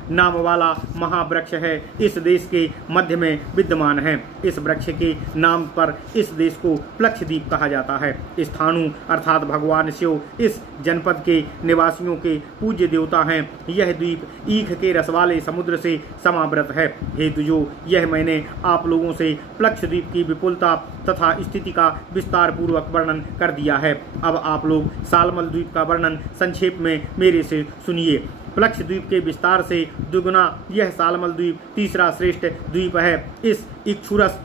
नाम वाला महावृक्ष है। इस देश के मध्य में विद्यमान है। इस वृक्ष के नाम पर इस देश को प्लक्षद्वीप कहा जाता है। स्थाणु अर्थात भगवान शिव इस जनपद के निवासियों के पूज्य देवता हैं। यह द्वीप ईख के रस वाले समुद्र से समावृत है। हेतु जो यह मैंने आप लोगों से प्लक्षद्वीप की विपुलता तथा स्थिति का विस्तार पूर्वक वर्णन कर दिया है। अब आप लोग सालमल द्वीप का वर्णन संक्षेप में मेरे से सुनिए। प्लक्ष द्वीप के विस्तार से दुगुना यह सालमल द्वीप तीसरा श्रेष्ठ द्वीप है। इस इक्षुरस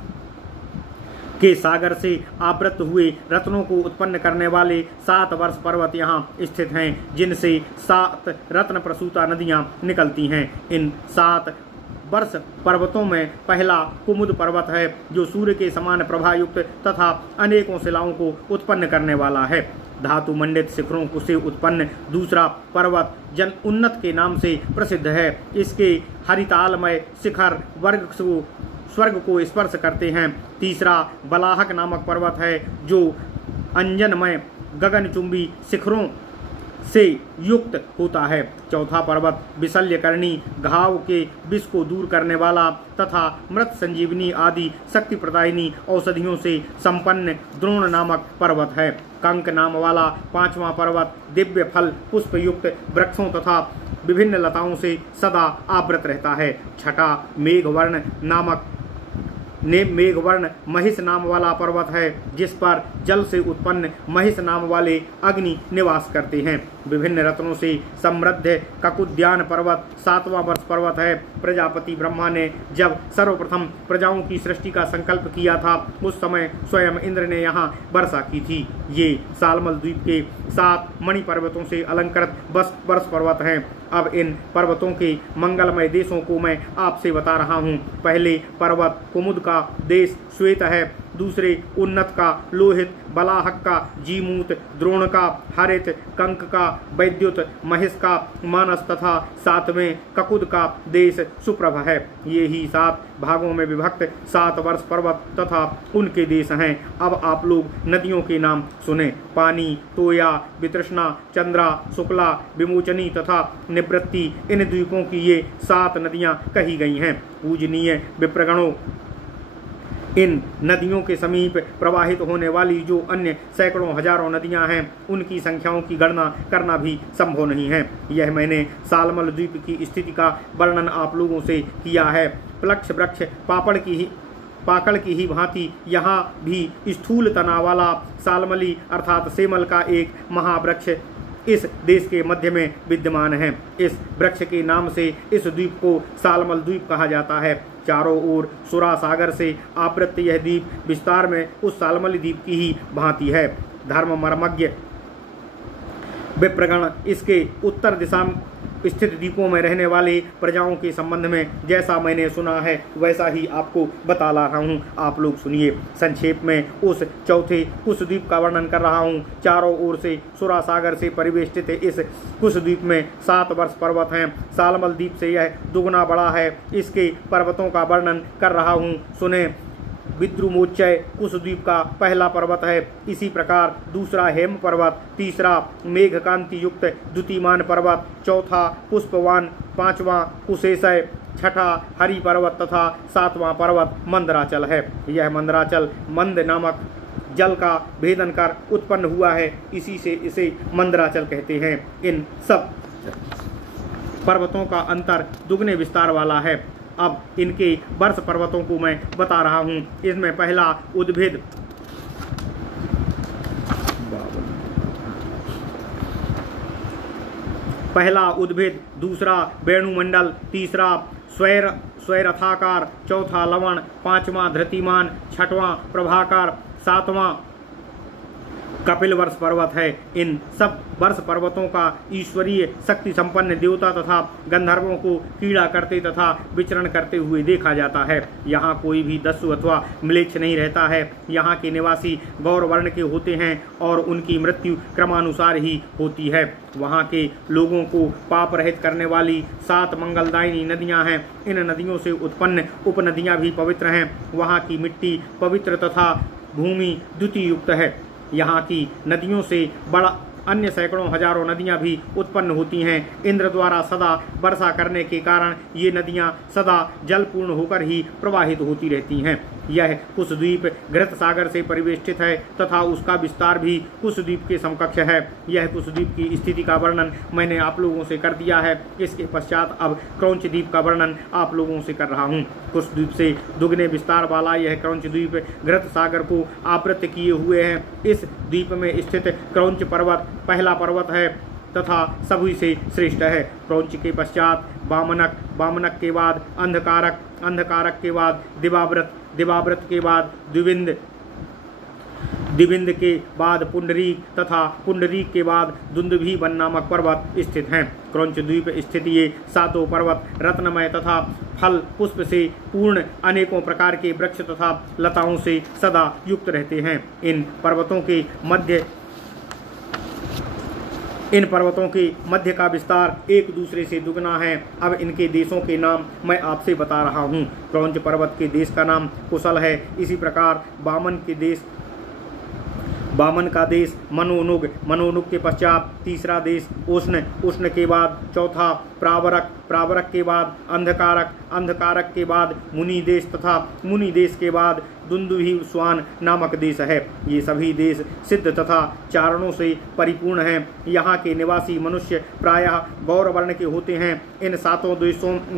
के सागर से आवृत हुए रत्नों को उत्पन्न करने वाले 7 वर्ष पर्वत यहाँ स्थित हैं, जिनसे 7 रत्न प्रसूता नदियाँ निकलती हैं। इन 7 वर्ष पर्वतों में पहला कुमुद पर्वत है, जो सूर्य के समान प्रभायुक्त तथा अनेकों शिलाओं को उत्पन्न करने वाला है। धातु मंडित शिखरों से उत्पन्न दूसरा पर्वत जन उन्नत के नाम से प्रसिद्ध है। इसके हरितालमय शिखर स्वर्ग को स्पर्श करते हैं। तीसरा बलाहक नामक पर्वत है, जो अंजनमय गगनचुंबी शिखरों से युक्त होता है। चौथा पर्वत विशल्यकर्णी, घाव के विष को दूर करने वाला तथा मृत संजीवनी आदि शक्ति प्रदायिनी औषधियों से संपन्न द्रोण नामक पर्वत है। कंक नाम वाला 5वां पर्वत दिव्य फल पुष्प युक्त वृक्षों तथा विभिन्न लताओं से सदा आवृत रहता है। छठा मेघवर्ण महिष नाम वाला पर्वत है, जिस पर जल से उत्पन्न महिष नाम वाले अग्नि निवास करते हैं। विभिन्न रत्नों से समृद्ध ककुद्यान पर्वत 7वां वर्ष पर्वत है। प्रजापति ब्रह्मा ने जब सर्वप्रथम प्रजाओं की सृष्टि का संकल्प किया था, उस समय स्वयं इंद्र ने यहाँ वर्षा की थी। ये सालमल द्वीप के 7 मणि पर्वतों से अलंकृत वर्ष पर्वत हैं। अब इन पर्वतों के मंगलमय देशों को मैं आपसे बता रहा हूँ। पहले पर्वत कुमुद का का देश श्वेत है, दूसरे उन्नत का लोहित, बलाहक का जीमूत, द्रोण का हरित, कंक का वैद्युत, महिष का मानस तथा सातवें ककुद का देश सुप्रभ है। ये ही 7 भागों में विभक्त 7 वर्ष पर्वत तथा उनके देश हैं। अब आप लोग नदियों के नाम सुने। पानी, तोया, वितृष्णा, चंद्रा, शुक्ला, विमोचनी तथा निवृत्ति, इन द्वीपों की ये 7 नदियां कही गई हैं। पूजनीय विप्रगणों, इन नदियों के समीप प्रवाहित होने वाली जो अन्य सैकड़ों हजारों नदियां हैं, उनकी संख्याओं की गणना करना भी संभव नहीं है। यह मैंने सालमल द्वीप की स्थिति का वर्णन आप लोगों से किया है। प्लक्ष वृक्ष पाकड़ की ही भांति यहाँ भी स्थूल तना वाला सालमली अर्थात सेमल का एक महावृक्ष इस देश के मध्य में विद्यमान है। इस वृक्ष के नाम से इस द्वीप को सालमल द्वीप कहा जाता है। चारों ओर सुरा सागर से आवृत यह द्वीप विस्तार में उस सालमली द्वीप की ही भांति है। धर्म मर्मज्ञ विप्रगण इसके उत्तर दिशा स्थित द्वीपों में रहने वाले प्रजाओं के संबंध में जैसा मैंने सुना है वैसा ही आपको बता रहा हूँ। आप लोग सुनिए। संक्षेप में उस चौथे कुश द्वीप का वर्णन कर रहा हूँ। चारों ओर से सुरा सागर से परिवेष्टित इस कुश द्वीप में 7 वर्ष पर्वत हैं। सालमल द्वीप से यह दुगना बड़ा है। इसके पर्वतों का वर्णन कर रहा हूँ, सुने। विद्रुमोच्चय कुशद्वीप का पहला पर्वत है। इसी प्रकार दूसरा हेम पर्वत, तीसरा मेघकांति युक्त द्युतिमान पर्वत, चौथा पुष्पवान, पांचवां कुशेशय, छठा हरि पर्वत तथा 7वां पर्वत मंदराचल है। यह मंदराचल मंद नामक जल का भेदन कर उत्पन्न हुआ है, इसी से इसे मंदराचल कहते हैं। इन सब पर्वतों का अंतर दुगने विस्तार वाला है। अब इनके वर्ष पर्वतों को मैं बता रहा हूँ। इसमें पहला उद्भिद, दूसरा वेणुमंडल, तीसरा स्वैरथाकार, चौथा लवण, पांचवां धृतिमान, छठवां प्रभाकर, 7वां कपिल वर्ष पर्वत है। इन सब वर्ष पर्वतों का ईश्वरीय शक्ति संपन्न देवता तथा गंधर्वों को क्रीड़ा करते तथा विचरण करते हुए देखा जाता है। यहाँ कोई भी दस्यु अथवा म्लेच्छ नहीं रहता है। यहाँ के निवासी गौर वर्ण के होते हैं और उनकी मृत्यु क्रमानुसार ही होती है। वहाँ के लोगों को पाप रहित करने वाली 7 मंगलदायिनी नदियाँ हैं। इन नदियों से उत्पन्न उपनदियाँ भी पवित्र हैं। वहाँ की मिट्टी पवित्र तथा भूमि द्युति युक्त है। यहाँ की नदियों से बड़ा अन्य सैकड़ों हजारों नदियाँ भी उत्पन्न होती हैं। इंद्र द्वारा सदा वर्षा करने के कारण ये नदियाँ सदा जलपूर्ण होकर ही प्रवाहित होती रहती हैं। यह कुशद्वीप घृत सागर से परिवेष्टित है तथा उसका विस्तार भी कुशद्वीप के समकक्ष है। यह कुशद्वीप की स्थिति का वर्णन मैंने आप लोगों से कर दिया है। इसके पश्चात अब क्रौंच द्वीप का वर्णन आप लोगों से कर रहा हूँ। कुशद्वीप से दुगने विस्तार वाला यह क्रौंच द्वीप घृत सागर को आवृत किए हुए है। इस द्वीप में स्थित क्रौंच पर्वत पहला पर्वत है तथा सभी से श्रेष्ठ है। क्रौंच के पश्चात वामनक, वामनक के बाद अंधकारक, अंधकारक के बाद दिवाव्रत, दिवाव्रत के बाद द्विविंद, द्विविंद के बाद पुंडरीक तथा पुंडरीक के बाद दुंदुभिवन नामक पर्वत स्थित हैं। क्रौंच द्वीप स्थित ये 7 पर्वत रत्नमय तथा फल पुष्प से पूर्ण अनेकों प्रकार के वृक्ष तथा लताओं से सदा युक्त रहते हैं। इन पर्वतों के मध्य का विस्तार एक दूसरे से दुगना है। अब इनके देशों के नाम मैं आपसे बता रहा हूँ। क्रौंच पर्वत के देश का नाम कुशल है। इसी प्रकार बामन का देश मनोनुग, मनोनुग के पश्चात तीसरा देश उष्ण, उष्ण के बाद चौथा प्रावरक, प्रावरक के बाद अंधकारक, अंधकारक के बाद मुनि देश तथा मुनि देश के बाद दुंदुभिस्वान नामक देश है। ये सभी देश सिद्ध तथा चारणों से परिपूर्ण हैं। यहाँ के निवासी मनुष्य प्रायः गौर वर्ण के होते हैं। इन 7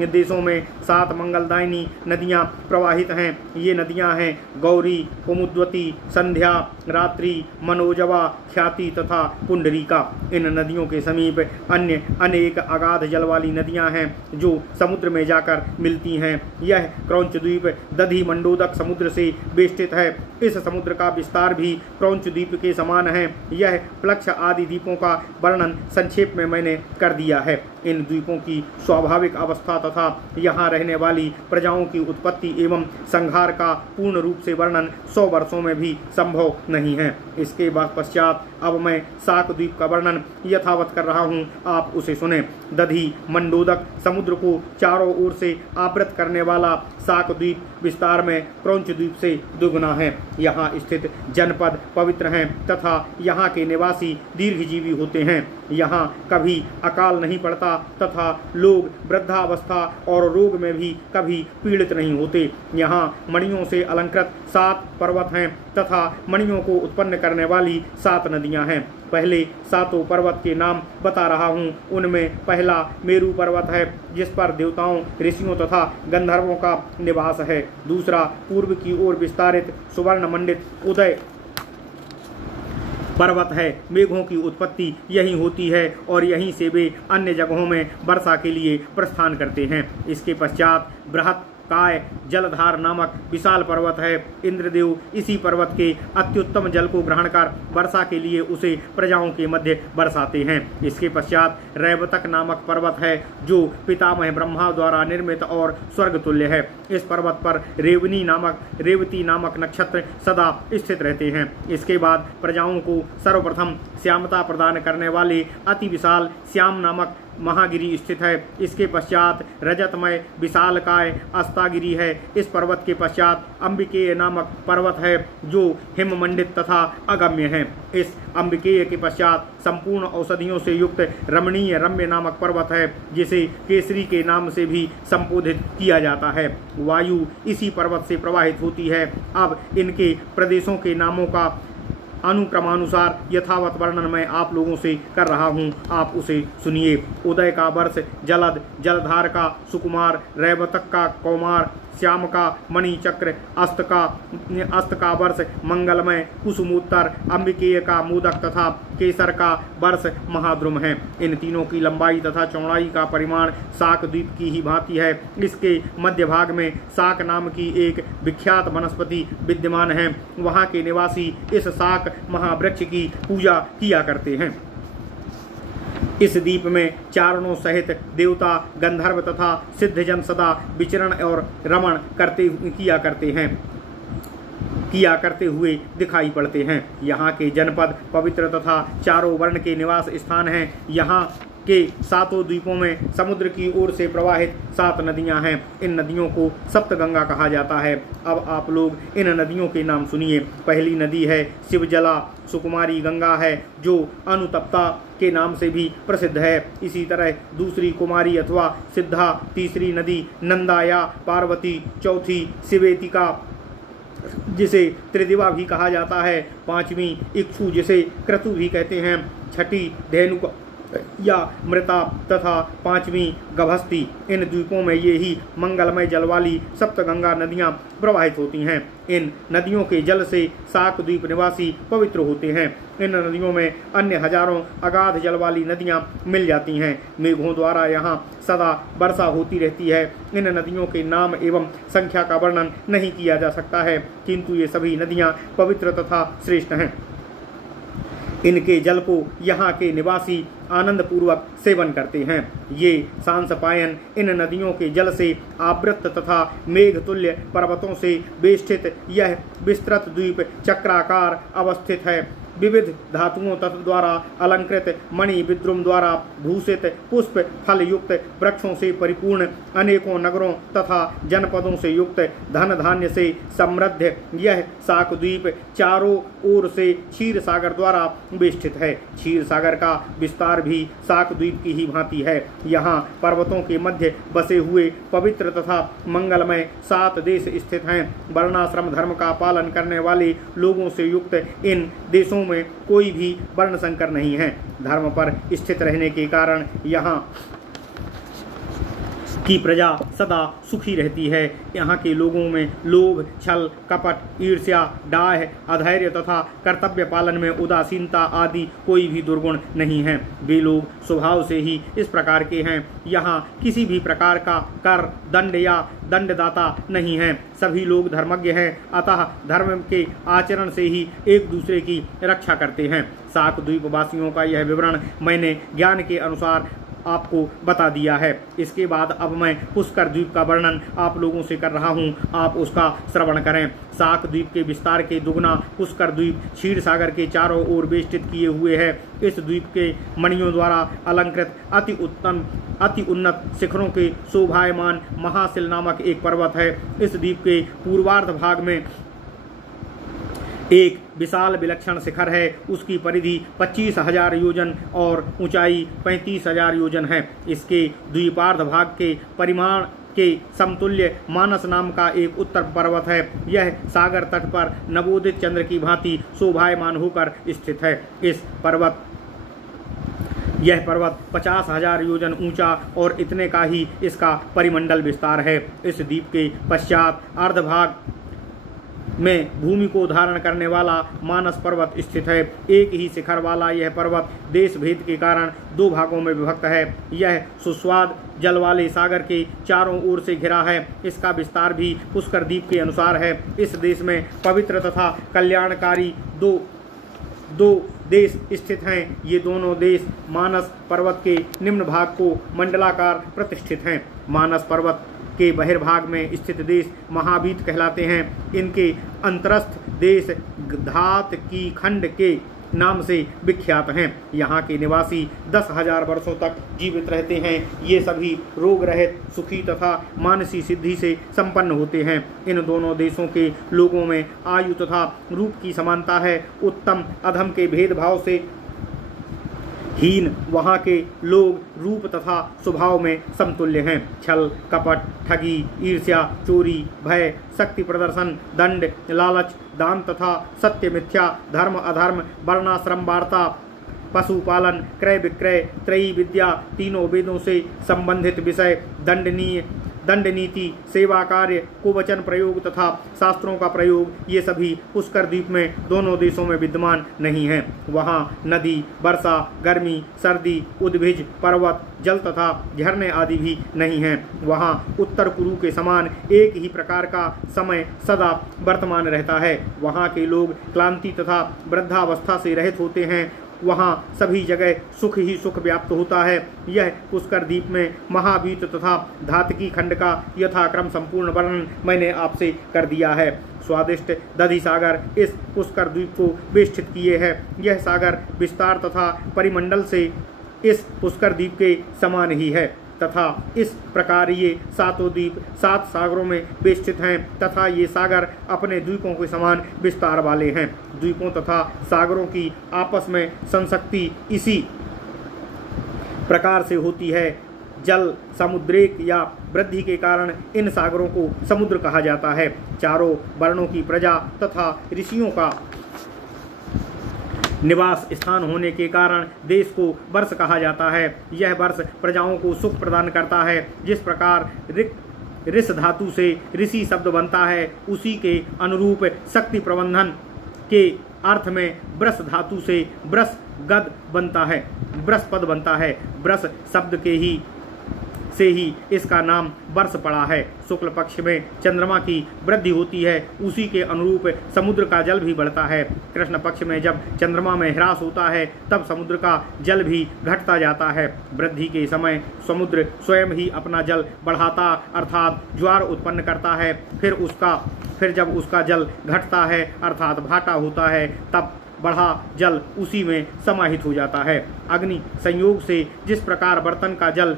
देशों में 7 मंगलदायिनी नदियाँ प्रवाहित हैं। ये नदियाँ हैं गौरी, कुमुद्वती, संध्या, रात्रि, मनोजवा, ख्याति तथा पुंडरीका। इन नदियों के समीप अन्य अनेक अगाध जल वाली नदियां हैं जो समुद्र में जाकर मिलती हैं। यह क्रौंच द्वीप दधि मंडोदक समुद्र से बेष्टित है। इस समुद्र का विस्तार भी क्रौंच द्वीप के समान है। यह प्लक्ष आदि द्वीपों का वर्णन संक्षेप में मैंने कर दिया है। इन द्वीपों की स्वाभाविक अवस्था तथा यहाँ रहने वाली प्रजाओं की उत्पत्ति एवं संहार का पूर्ण रूप से वर्णन 100 वर्षों में भी संभव नहीं है। इसके बाद पश्चात अब मैं साक द्वीप का वर्णन यथावत कर रहा हूँ, आप उसे सुने। दधी मंडोदक समुद्र को चारों ओर से आवृत करने वाला साक द्वीप विस्तार में क्रौंच द्वीप से दुगुना है। यहाँ स्थित जनपद पवित्र हैं तथा यहाँ के निवासी दीर्घजीवी होते हैं। यहाँ कभी अकाल नहीं पड़ता तथा लोग वृद्धावस्था और रोग में भी कभी पीड़ित नहीं होते। यहाँ मणियों से अलंकृत 7 पर्वत हैं तथा मणियों को उत्पन्न करने वाली 7 नदियाँ हैं। पहले 7 पर्वत के नाम बता रहा हूँ। उनमें पहला मेरु पर्वत है, जिस पर देवताओं, ऋषियों तथा गंधर्वों का निवास है। दूसरा पूर्व की ओर विस्तारित सुवर्ण मंडित उदय पर्वत है। मेघों की उत्पत्ति यहीं होती है और यहीं से वे अन्य जगहों में वर्षा के लिए प्रस्थान करते हैं। इसके पश्चात बृहत काय जलधार नामक विशाल पर्वत है। इंद्रदेव इसी पर्वत के अत्युत्तम जल को ग्रहण कर वर्षा के लिए उसे प्रजाओं के मध्य बरसाते हैं। इसके पश्चात रैवतक नामक पर्वत है, जो पितामह ब्रह्मा द्वारा निर्मित और स्वर्ग तुल्य है। इस पर्वत पर रेवती नामक नक्षत्र सदा स्थित रहते हैं। इसके बाद प्रजाओं को सर्वप्रथम श्यामता प्रदान करने वाले अति विशाल श्याम नामक महागिरी स्थित है। इसके पश्चात रजतमय विशालकाय अस्तागिरी है। इस पर्वत के पश्चात अंबिकेय नामक पर्वत है, जो हिममंडित तथा अगम्य है। इस अंबिकेय के पश्चात संपूर्ण औषधियों से युक्त रमणीय रम्य नामक पर्वत है, जिसे केसरी के नाम से भी संबोधित किया जाता है। वायु इसी पर्वत से प्रवाहित होती है। अब इनके प्रदेशों के नामों का अनुक्रमानुसार यथावत वर्णन मैं आप लोगों से कर रहा हूँ, आप उसे सुनिए। उदय का वर्ष जलद, जलधार का सुकुमार, रैवतक का कौमार, श्याम का मणिचक्र, अस्त का वर्ष मंगलमय, कुसुमोत्तर, अंबिकेय का मोदक तथा केसर का वर्ष महाद्रुम है। इन तीनों की लंबाई तथा चौड़ाई का परिमाण साक द्वीप की ही भांति है। इसके मध्य भाग में साक नाम की एक विख्यात वनस्पति विद्यमान है। वहाँ के निवासी इस साक महावृक्ष की पूजा किया करते हैं। इस द्वीप में चारणों सहित देवता, गंधर्व तथा सिद्धजन सदा विचरण और रमण किया करते हुए दिखाई पड़ते हैं। यहाँ के जनपद पवित्र तथा चारों वर्ण के निवास स्थान हैं। यहाँ के 7 द्वीपों में समुद्र की ओर से प्रवाहित 7 नदियां हैं। इन नदियों को सप्तगंगा कहा जाता है। अब आप लोग इन नदियों के नाम सुनिए। पहली नदी है शिवजला, सुकुमारी गंगा है, जो अनुतप्ता के नाम से भी प्रसिद्ध है। इसी तरह दूसरी कुमारी अथवा सिद्धा, तीसरी नदी नंदा या पार्वती, चौथी शिवेतिका जिसे त्रिदिवा भी कहा जाता है, पांचवी इक्षु जिसे क्रतु भी कहते हैं, छठी धेनुक या मृता तथा पांचवी गभस्ती। इन द्वीपों में ये ही मंगलमय जल वाली सप्तगंगा नदियां प्रवाहित होती हैं। इन नदियों के जल से साक द्वीप निवासी पवित्र होते हैं। इन नदियों में अन्य हजारों अगाध जल वाली नदियां मिल जाती हैं। मेघों द्वारा यहाँ सदा वर्षा होती रहती है। इन नदियों के नाम एवं संख्या का वर्णन नहीं किया जा सकता है, किंतु ये सभी नदियां पवित्र तथा श्रेष्ठ हैं। इनके जल को यहाँ के निवासी आनंद पूर्वक सेवन करते हैं। ये सांसपायन इन नदियों के जल से आवृत तथा मेघ तुल्य पर्वतों से बेष्टित यह विस्तृत द्वीप चक्राकार अवस्थित है। विविध धातुओं तत्व द्वारा अलंकृत, मणि विद्रुम द्वारा भूषित, पुष्प फल युक्त, वृक्षों से परिपूर्ण, अनेकों नगरों तथा जनपदों से युक्त, धन धान्य से समृद्ध यह साक द्वीप चारों ओर से क्षीर सागर द्वारा बेष्टित है। क्षीर सागर का विस्तार भी साक द्वीप की ही भांति है। यहाँ पर्वतों के मध्य बसे हुए पवित्र तथा मंगलमय 7 देश स्थित हैं। वर्णाश्रम धर्म का पालन करने वाले लोगों से युक्त इन देशों में कोई भी वर्ण संकर नहीं है। धर्म पर स्थित रहने के कारण यहाँ की प्रजा सदा सुखी रहती है। यहाँ के लोगों में लोभ, छल, कपट, ईर्ष्या, डाह, अधैर्य तथा कर्तव्य पालन में उदासीनता आदि कोई भी दुर्गुण नहीं है। वे लोग स्वभाव से ही इस प्रकार के हैं। यहाँ किसी भी प्रकार का कर, दंड या दंडदाता नहीं है। सभी लोग धर्मज्ञ हैं, अतः धर्म के आचरण से ही एक दूसरे की रक्षा करते हैं। साक द्वीप वासियों का यह विवरण मैंने ज्ञान के अनुसार आपको बता दिया है। इसके बाद अब मैं पुष्कर द्वीप का वर्णन आप लोगों से कर रहा हूँ, आप उसका श्रवण करें। शाक द्वीप के विस्तार के दुगना पुष्कर द्वीप क्षीर सागर के चारों ओर बेष्टित किए हुए है। इस द्वीप के मणियों द्वारा अलंकृत अति उन्नत शिखरों के शोभायमान महाशिल नामक एक पर्वत है। इस द्वीप के पूर्वार्ध भाग में एक विशाल विलक्षण शिखर है। उसकी परिधि 25,000 योजन और ऊंचाई 35,000 योजन है। इसके द्वीपार्ध भाग के परिमाण के समतुल्य मानस नाम का एक उत्तर पर्वत है। यह सागर तट पर नवोदित चंद्र की भांति शोभायमान होकर स्थित है। यह पर्वत 50,000 योजन ऊंचा और इतने का ही इसका परिमंडल विस्तार है। इस द्वीप के पश्चात अर्धभाग में भूमि को धारण करने वाला मानस पर्वत स्थित है। एक ही शिखर वाला यह पर्वत देश भेद के कारण दो भागों में विभक्त है। यह सुस्वाद जल वाले सागर के चारों ओर से घिरा है। इसका विस्तार भी पुष्कर द्वीप के अनुसार है। इस देश में पवित्र तथा कल्याणकारी दो देश स्थित हैं। ये दोनों देश मानस पर्वत के निम्न भाग को मंडलाकार प्रतिष्ठित हैं। मानस पर्वत के बहिर्भाग में स्थित देश महावीत कहलाते हैं। इनके अंतरस्थ देश धात की खंड के नाम से विख्यात हैं। यहाँ के निवासी 10,000 वर्षों तक जीवित रहते हैं। ये सभी रोग रहित, सुखी तथा मानसी सिद्धि से संपन्न होते हैं। इन दोनों देशों के लोगों में आयु तथा रूप की समानता है। उत्तम अधम के भेदभाव से हीन वहाँ के लोग रूप तथा स्वभाव में समतुल्य हैं। छल, कपट, ठगी, ईर्ष्या, चोरी, भय, शक्ति प्रदर्शन, दंड, लालच, दान तथा सत्य मिथ्या, धर्म अधर्म, वर्णाश्रम वार्ता, पशुपालन, क्रय विक्रय, त्रयी विद्या, तीनों वेदों से संबंधित विषय, दंड नीति, सेवा कार्य, कुवचन प्रयोग तथा शास्त्रों का प्रयोग, ये सभी पुष्कर द्वीप में दोनों देशों में विद्यमान नहीं हैं। वहाँ नदी, वर्षा, गर्मी, सर्दी, उद्भिज, पर्वत, जल तथा झरने आदि भी नहीं हैं। वहाँ उत्तर कुरु के समान एक ही प्रकार का समय सदा वर्तमान रहता है। वहाँ के लोग क्लांति तथा वृद्धावस्था से रहित होते हैं। वहाँ सभी जगह सुख ही सुख व्याप्त होता है। यह पुष्कर द्वीप में महावीत तथा धातकी खंड का यथाक्रम संपूर्ण वर्णन मैंने आपसे कर दिया है। स्वादिष्ट दधि सागर इस पुष्कर द्वीप को बेष्टित किए है। यह सागर विस्तार तथा परिमंडल से इस पुष्कर द्वीप के समान ही है तथा इस प्रकार ये सातों द्वीप 7 सागरों में बेष्टित हैं तथा ये सागर अपने द्वीपों के समान विस्तार वाले हैं। द्वीपों तथा सागरों की आपस में संसक्ति इसी प्रकार से होती है। जल समुद्रेक या वृद्धि के कारण इन सागरों को समुद्र कहा जाता है। चारों वर्णों की प्रजा तथा ऋषियों का निवास स्थान होने के कारण देश को वर्ष कहा जाता है। यह वर्ष प्रजाओं को सुख प्रदान करता है। जिस प्रकार ऋष धातु से ऋषि शब्द बनता है, उसी के अनुरूप शक्ति प्रबंधन के अर्थ में ब्रस धातु से ब्रस गद बनता है, ब्रसपद बनता है। ब्रस शब्द के ही से ही इसका नाम वर्ष पड़ा है। शुक्ल पक्ष में चंद्रमा की वृद्धि होती है, उसी के अनुरूप समुद्र का जल भी बढ़ता है। कृष्ण पक्ष में जब चंद्रमा में ह्रास होता है तब समुद्र का जल भी घटता जाता है। वृद्धि के समय समुद्र स्वयं ही अपना जल बढ़ाता अर्थात ज्वार उत्पन्न करता है। फिर जब उसका जल घटता है अर्थात भाटा होता है, तब बढ़ा जल उसी में समाहित हो जाता है। अग्नि संयोग से जिस प्रकार बर्तन का जल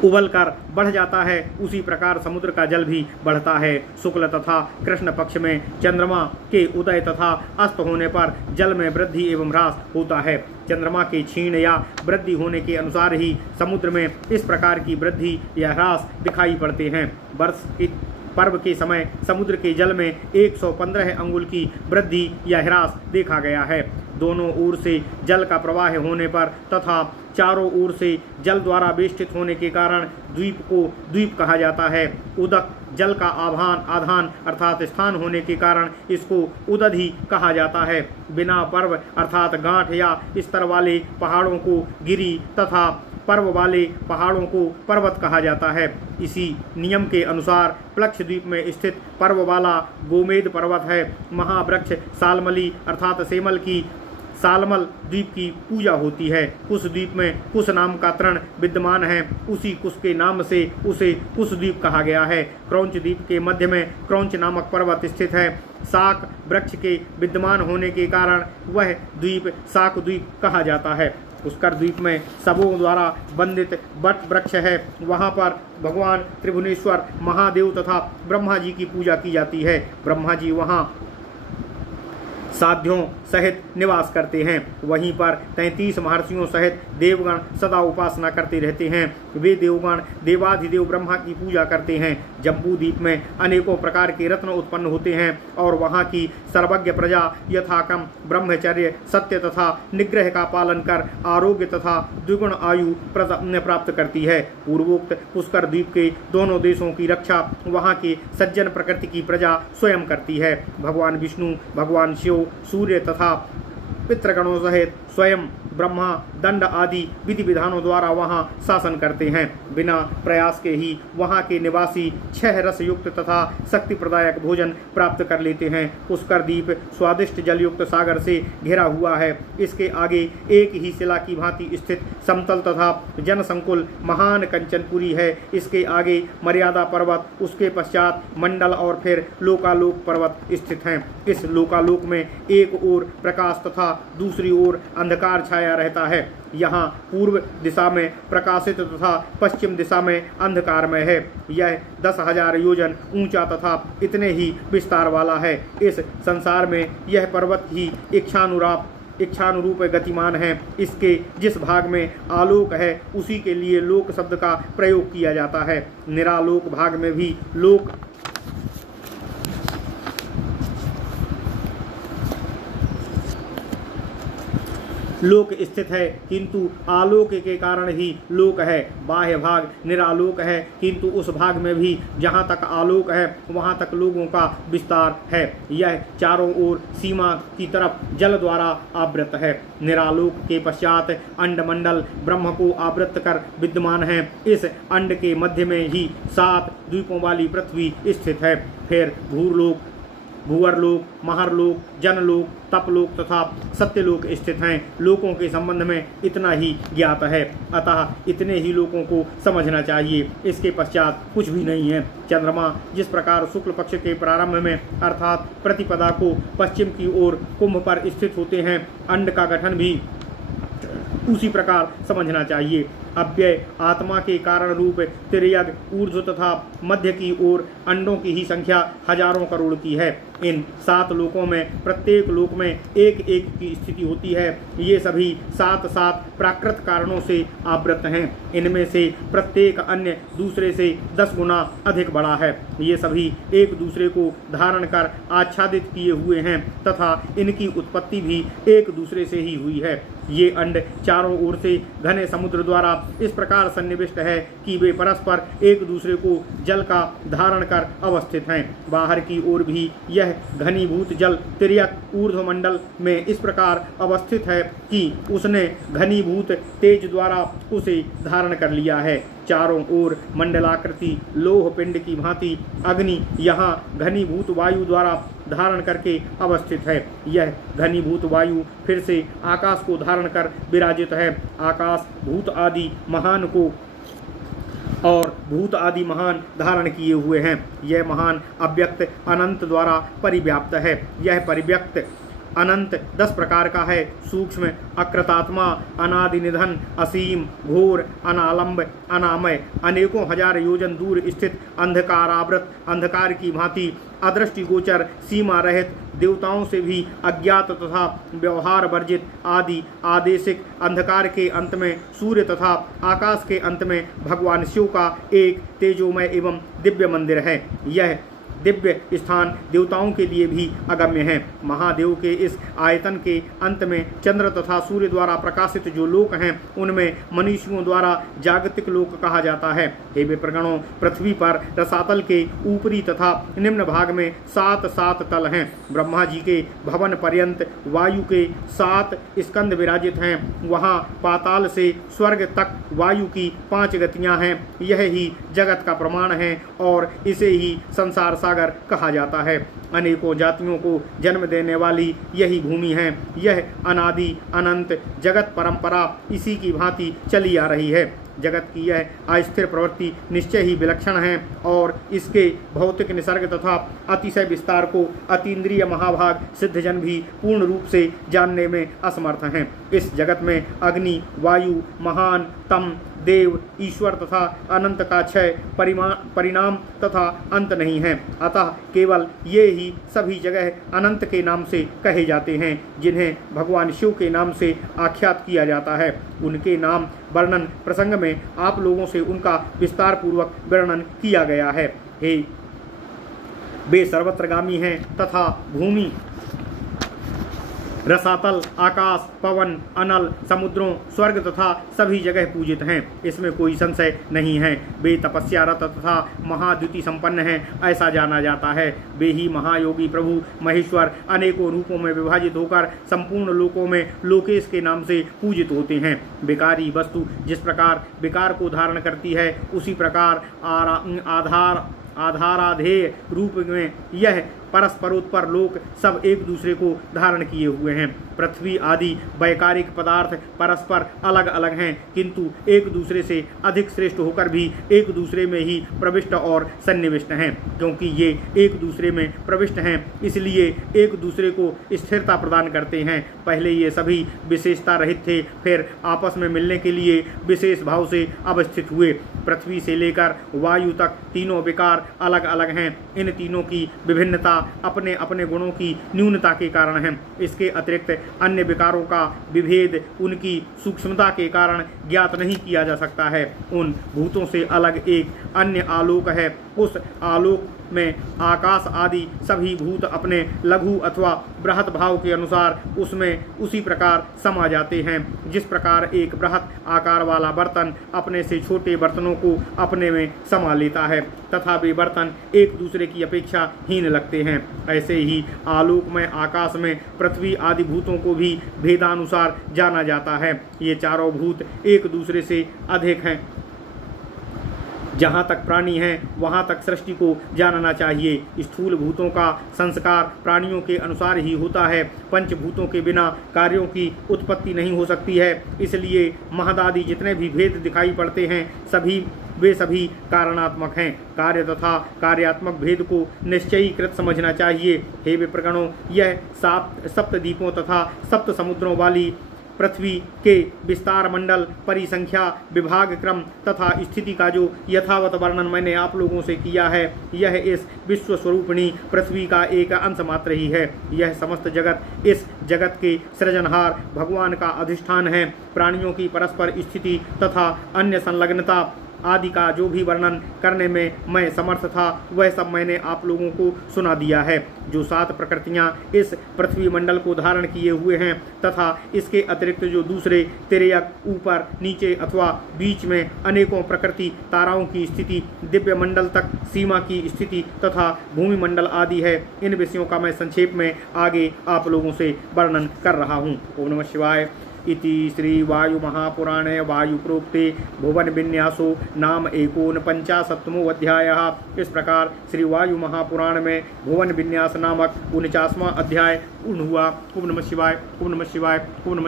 उबलकर बढ़ जाता है, उसी प्रकार समुद्र का जल भी बढ़ता है। शुक्ल तथा कृष्ण पक्ष में चंद्रमा के उदय तथा अस्त होने पर जल में वृद्धि एवं ह्रास होता है। चंद्रमा के क्षीण या वृद्धि होने के अनुसार ही समुद्र में इस प्रकार की वृद्धि या ह्रास दिखाई पड़ते हैं। वर्ष पर्व के समय समुद्र के जल में 115 अंगुल की वृद्धि या ह्रास देखा गया है। दोनों ओर से जल का प्रवाह होने पर तथा चारों ओर से जल द्वारा बेष्टित होने के कारण द्वीप को द्वीप कहा जाता है। उदक जल का आधान अर्थात स्थान होने के कारण इसको उदधि कहा जाता है। बिना पर्व अर्थात गांठ या स्तर वाले पहाड़ों को गिरी तथा पर्व वाले पहाड़ों को पर्वत कहा जाता है। इसी नियम के अनुसार प्लक्ष द्वीप में स्थित पर्व वाला गोमेद पर्वत है। महावृक्ष सालमली अर्थात सालमल द्वीप की पूजा होती है। कुश द्वीप में कुश नाम का तृण विद्यमान है, उसी कुश के नाम से उसे कुश द्वीप कहा गया है। क्रौंच द्वीप के मध्य में क्रौंच नामक पर्वत स्थित है। साक वृक्ष के विद्यमान होने के कारण वह द्वीप साक द्वीप कहा जाता है। पुष्कर द्वीप में सबों द्वारा वंदित वट वृक्ष है। वहाँ पर भगवान त्रिभुवनेश्वर महादेव तथा ब्रह्मा जी की पूजा की जाती है। ब्रह्मा जी वहाँ साध्यों सहित निवास करते हैं। वहीं पर 33 महर्षियों सहित देवगण सदा उपासना करते रहते हैं। वे देवगण देवाधिदेव ब्रह्मा की पूजा करते हैं। जम्बू द्वीप में अनेकों प्रकार के रत्न उत्पन्न होते हैं और वहाँ की सर्वज्ञ प्रजा यथाक्रम ब्रह्मचर्य, सत्य तथा निग्रह का पालन कर आरोग्य तथा द्विगुण आयु प्राप्त करती है। पूर्वोक्त पुष्कर द्वीप के दोनों देशों की रक्षा वहाँ के सज्जन प्रकृति की प्रजा स्वयं करती है। भगवान विष्णु, भगवान शिव, सूर्य तथा पितृगणों सहित स्वयं ब्रह्मा दंड आदि विधि विधानों द्वारा वहाँ शासन करते हैं। बिना प्रयास के ही वहाँ के निवासी 6 रस युक्त तथा शक्ति प्रदायक भोजन प्राप्त कर लेते हैं। पुष्कर द्वीप स्वादिष्ट जलयुक्त सागर से घिरा हुआ है। इसके आगे एक ही शिला की भांति स्थित समतल तथा जनसंकुल महान कंचनपुरी है। इसके आगे मर्यादा पर्वत, उसके पश्चात मंडल और फिर लोकालोक पर्वत स्थित हैं। इस लोकालोक में एक ओर प्रकाश तथा दूसरी ओर अंधकार छाया रहता है। यहाँ पूर्व दिशा में प्रकाशित तथा पश्चिम दिशा में अंधकारमय है। यह 10,000 योजन ऊंचा तथा इतने ही विस्तार वाला है। इस संसार में यह पर्वत ही इच्छानुरूप गतिमान है। इसके जिस भाग में आलोक है उसी के लिए लोक शब्द का प्रयोग किया जाता है। निरालोक भाग में भी लोक स्थित है, किंतु आलोक के कारण ही लोक है। बाह्य भाग निरालोक है, किंतु उस भाग में भी जहाँ तक आलोक है वहाँ तक लोगों का विस्तार है। यह चारों ओर सीमा की तरफ जल द्वारा आवृत है। निरालोक के पश्चात अंडमंडल ब्रह्म को आवृत कर विद्यमान है। इस अंड के मध्य में ही 7 द्वीपों वाली पृथ्वी स्थित है। फिर भूरलोक, भूवरलोक, महरलोक, जनलोक, तपलोक तथा सत्यलोक स्थित हैं। लोकों के संबंध में इतना ही ज्ञात है, अतः इतने ही लोगों को समझना चाहिए। इसके पश्चात कुछ भी नहीं है। चंद्रमा जिस प्रकार शुक्ल पक्ष के प्रारंभ में अर्थात प्रतिपदा को पश्चिम की ओर कुंभ पर स्थित होते हैं, अंड का गठन भी उसी प्रकार समझना चाहिए। अव्यय आत्मा के कारण रूप तिर्यक ऊर्ध्व तथा मध्य की ओर अंडों की ही संख्या हजारों करोड़ की है। इन 7 लोकों में प्रत्येक लोक में एक एक की स्थिति होती है। ये सभी 7 प्राकृत कारणों से आवृत हैं। इनमें से प्रत्येक अन्य दूसरे से 10 गुना अधिक बड़ा है। ये सभी एक दूसरे को धारण कर आच्छादित किए हुए हैं तथा इनकी उत्पत्ति भी एक दूसरे से ही हुई है। ये अंड चारों ओर से घने समुद्र द्वारा इस प्रकार सन्निविष्ट है कि वे परस्पर एक दूसरे को जल का धारण कर अवस्थित हैं। बाहर की ओर भी यह घनीभूत जल तिर्यक ऊर्ध्वमंडल में इस प्रकार अवस्थित है कि उसने घनीभूत तेज द्वारा उसे धारण कर लिया है। चारों ओर मंडलाकृति लोह पिंड की भांति अग्नि यहाँ घनीभूत वायु द्वारा धारण करके अवस्थित है। यह घनीभूत वायु फिर से आकाश को धारण कर विराजित है। आकाश भूत आदि महान को और भूत आदि महान धारण किए हुए हैं। यह महान अव्यक्त अनंत द्वारा परिव्याप्त है। यह परिव्यक्त अनंत 10 प्रकार का है। सूक्ष्म, अकृतात्मा, अनादि निधन, असीम, घोर, अनालंब, अनामय, अनेकों हजार योजन दूर स्थित अंधकारावृत, अंधकार की भांति अदृष्टिगोचर, सीमा रहित, देवताओं से भी अज्ञात तथा व्यवहार वर्जित, आदि आदेशिक, अंधकार के अंत में सूर्य तथा आकाश के अंत में भगवान शिव का एक तेजोमय एवं दिव्य मंदिर है। यह दिव्य स्थान देवताओं के लिए भी अगम्य है। महादेव के इस आयतन के अंत में चंद्र तथा सूर्य द्वारा प्रकाशित जो लोक हैं उनमें मनुष्यों द्वारा जागतिक लोक कहा जाता है। हे विप्रगणों, पृथ्वी पर रसातल के ऊपरी तथा निम्न भाग में 7 तल हैं। ब्रह्मा जी के भवन पर्यंत वायु के 7 स्कंद विराजित हैं। वहाँ पाताल से स्वर्ग तक वायु की 5 गतियाँ हैं। यह ही जगत का प्रमाण है और इसे ही संसार सागर कहा जाता है। अनेकों जातियों को जन्म देने वाली यही भूमि है। यह अनादि अनंत जगत परंपरा इसी की भांति चली आ रही है। जगत की यह अस्थिर प्रवृत्ति निश्चय ही विलक्षण है और इसके भौतिक निसर्ग तथा अतिशय विस्तार को अतीन्द्रिय महाभाग सिद्धजन भी पूर्ण रूप से जानने में असमर्थ हैं। इस जगत में अग्नि, वायु, महान, तम, देव, ईश्वर तथा अनंत का क्षय, परिणाम तथा अंत नहीं है। अतः केवल ये ही सभी जगह अनंत के नाम से कहे जाते हैं, जिन्हें भगवान शिव के नाम से आख्यात किया जाता है। उनके नाम वर्णन प्रसंग में आप लोगों से उनका विस्तार पूर्वक वर्णन किया गया है। हे वे सर्वत्रगामी हैं तथा भूमि, रसातल, आकाश, पवन, अनल, समुद्रों, स्वर्ग तथा सभी जगह पूजित हैं, इसमें कोई संशय नहीं है। वे तपस्यारत तथा महाद्युति संपन्न हैं, ऐसा जाना जाता है। वे ही महायोगी प्रभु महेश्वर अनेकों रूपों में विभाजित होकर संपूर्ण लोकों में लोकेश के नाम से पूजित होते हैं। विकारी वस्तु जिस प्रकार विकार को धारण करती है, उसी प्रकार आधाराधेय रूप में यह परस्परोत्पर लोक सब एक दूसरे को धारण किए हुए हैं। पृथ्वी आदि वैकारिक पदार्थ परस्पर अलग अलग हैं, किंतु एक दूसरे से अधिक श्रेष्ठ होकर भी एक दूसरे में ही प्रविष्ट और सन्निविष्ट हैं। क्योंकि ये एक दूसरे में प्रविष्ट हैं, इसलिए एक दूसरे को स्थिरता प्रदान करते हैं। पहले ये सभी विशेषता रहित थे, फिर आपस में मिलने के लिए विशेष भाव से अवस्थित हुए। पृथ्वी से लेकर वायु तक तीनों विकार अलग अलग हैं। इन तीनों की विभिन्नता अपने अपने गुणों की न्यूनता के कारण है। इसके अतिरिक्त अन्य विकारों का विभेद उनकी सूक्ष्मता के कारण ज्ञात नहीं किया जा सकता है। उन भूतों से अलग एक अन्य आलोक है। उस आलोक में आकाश आदि सभी भूत अपने लघु अथवा बृहत भाव के अनुसार उसमें उसी प्रकार समा जाते हैं, जिस प्रकार एक बृहत आकार वाला बर्तन अपने से छोटे बर्तनों को अपने में समा लेता है तथा वे बर्तन एक दूसरे की अपेक्षा हीन लगते हैं। ऐसे ही आलोक में आकाश में पृथ्वी आदि भूतों को भी भेदानुसार जाना जाता है। ये चारों भूत एक दूसरे से अधिक हैं। जहाँ तक प्राणी हैं वहाँ तक सृष्टि को जानना चाहिए। स्थूल भूतों का संस्कार प्राणियों के अनुसार ही होता है। पंचभूतों के बिना कार्यों की उत्पत्ति नहीं हो सकती है। इसलिए महदादि जितने भी भेद दिखाई पड़ते हैं वे सभी कारणात्मक हैं। कार्य तथा कार्यात्मक भेद को निश्चयीकृत समझना चाहिए। हे विप्रगणों, यह सप्तद्वीपों तथा सप्त समुद्रों वाली पृथ्वी के विस्तार मंडल, परिसंख्या, विभाग क्रम तथा स्थिति का जो यथावत वर्णन मैंने आप लोगों से किया है, यह इस विश्व स्वरूपिणी पृथ्वी का एक अंश मात्र ही है। यह समस्त जगत इस जगत के सृजनहार भगवान का अधिष्ठान है। प्राणियों की परस्पर स्थिति तथा अन्य संलग्नता आदि का जो भी वर्णन करने में मैं समर्थ था, वह सब मैंने आप लोगों को सुना दिया है। जो 7 प्रकृतियां इस पृथ्वी मंडल को धारण किए हुए हैं तथा इसके अतिरिक्त जो दूसरे तिर्यक, ऊपर, नीचे अथवा बीच में अनेकों प्रकृति, ताराओं की स्थिति, दिव्य मंडल तक सीमा की स्थिति तथा भूमि मंडल आदि है, इन विषयों का मैं संक्षेप में आगे आप लोगों से वर्णन कर रहा हूँ। ओम नमः शिवाय। इति श्री वायु महापुराणे वायु प्रोक्ते भुवन विन्यासो नाम 49वां अध्याय। इस प्रकार श्री वायु महापुराण में भुवन विन्यास नामक 49वां अध्याय पूर्ण हुआ। ओम नमः शिवाय। ओम नमः शिवाय। ओम नमः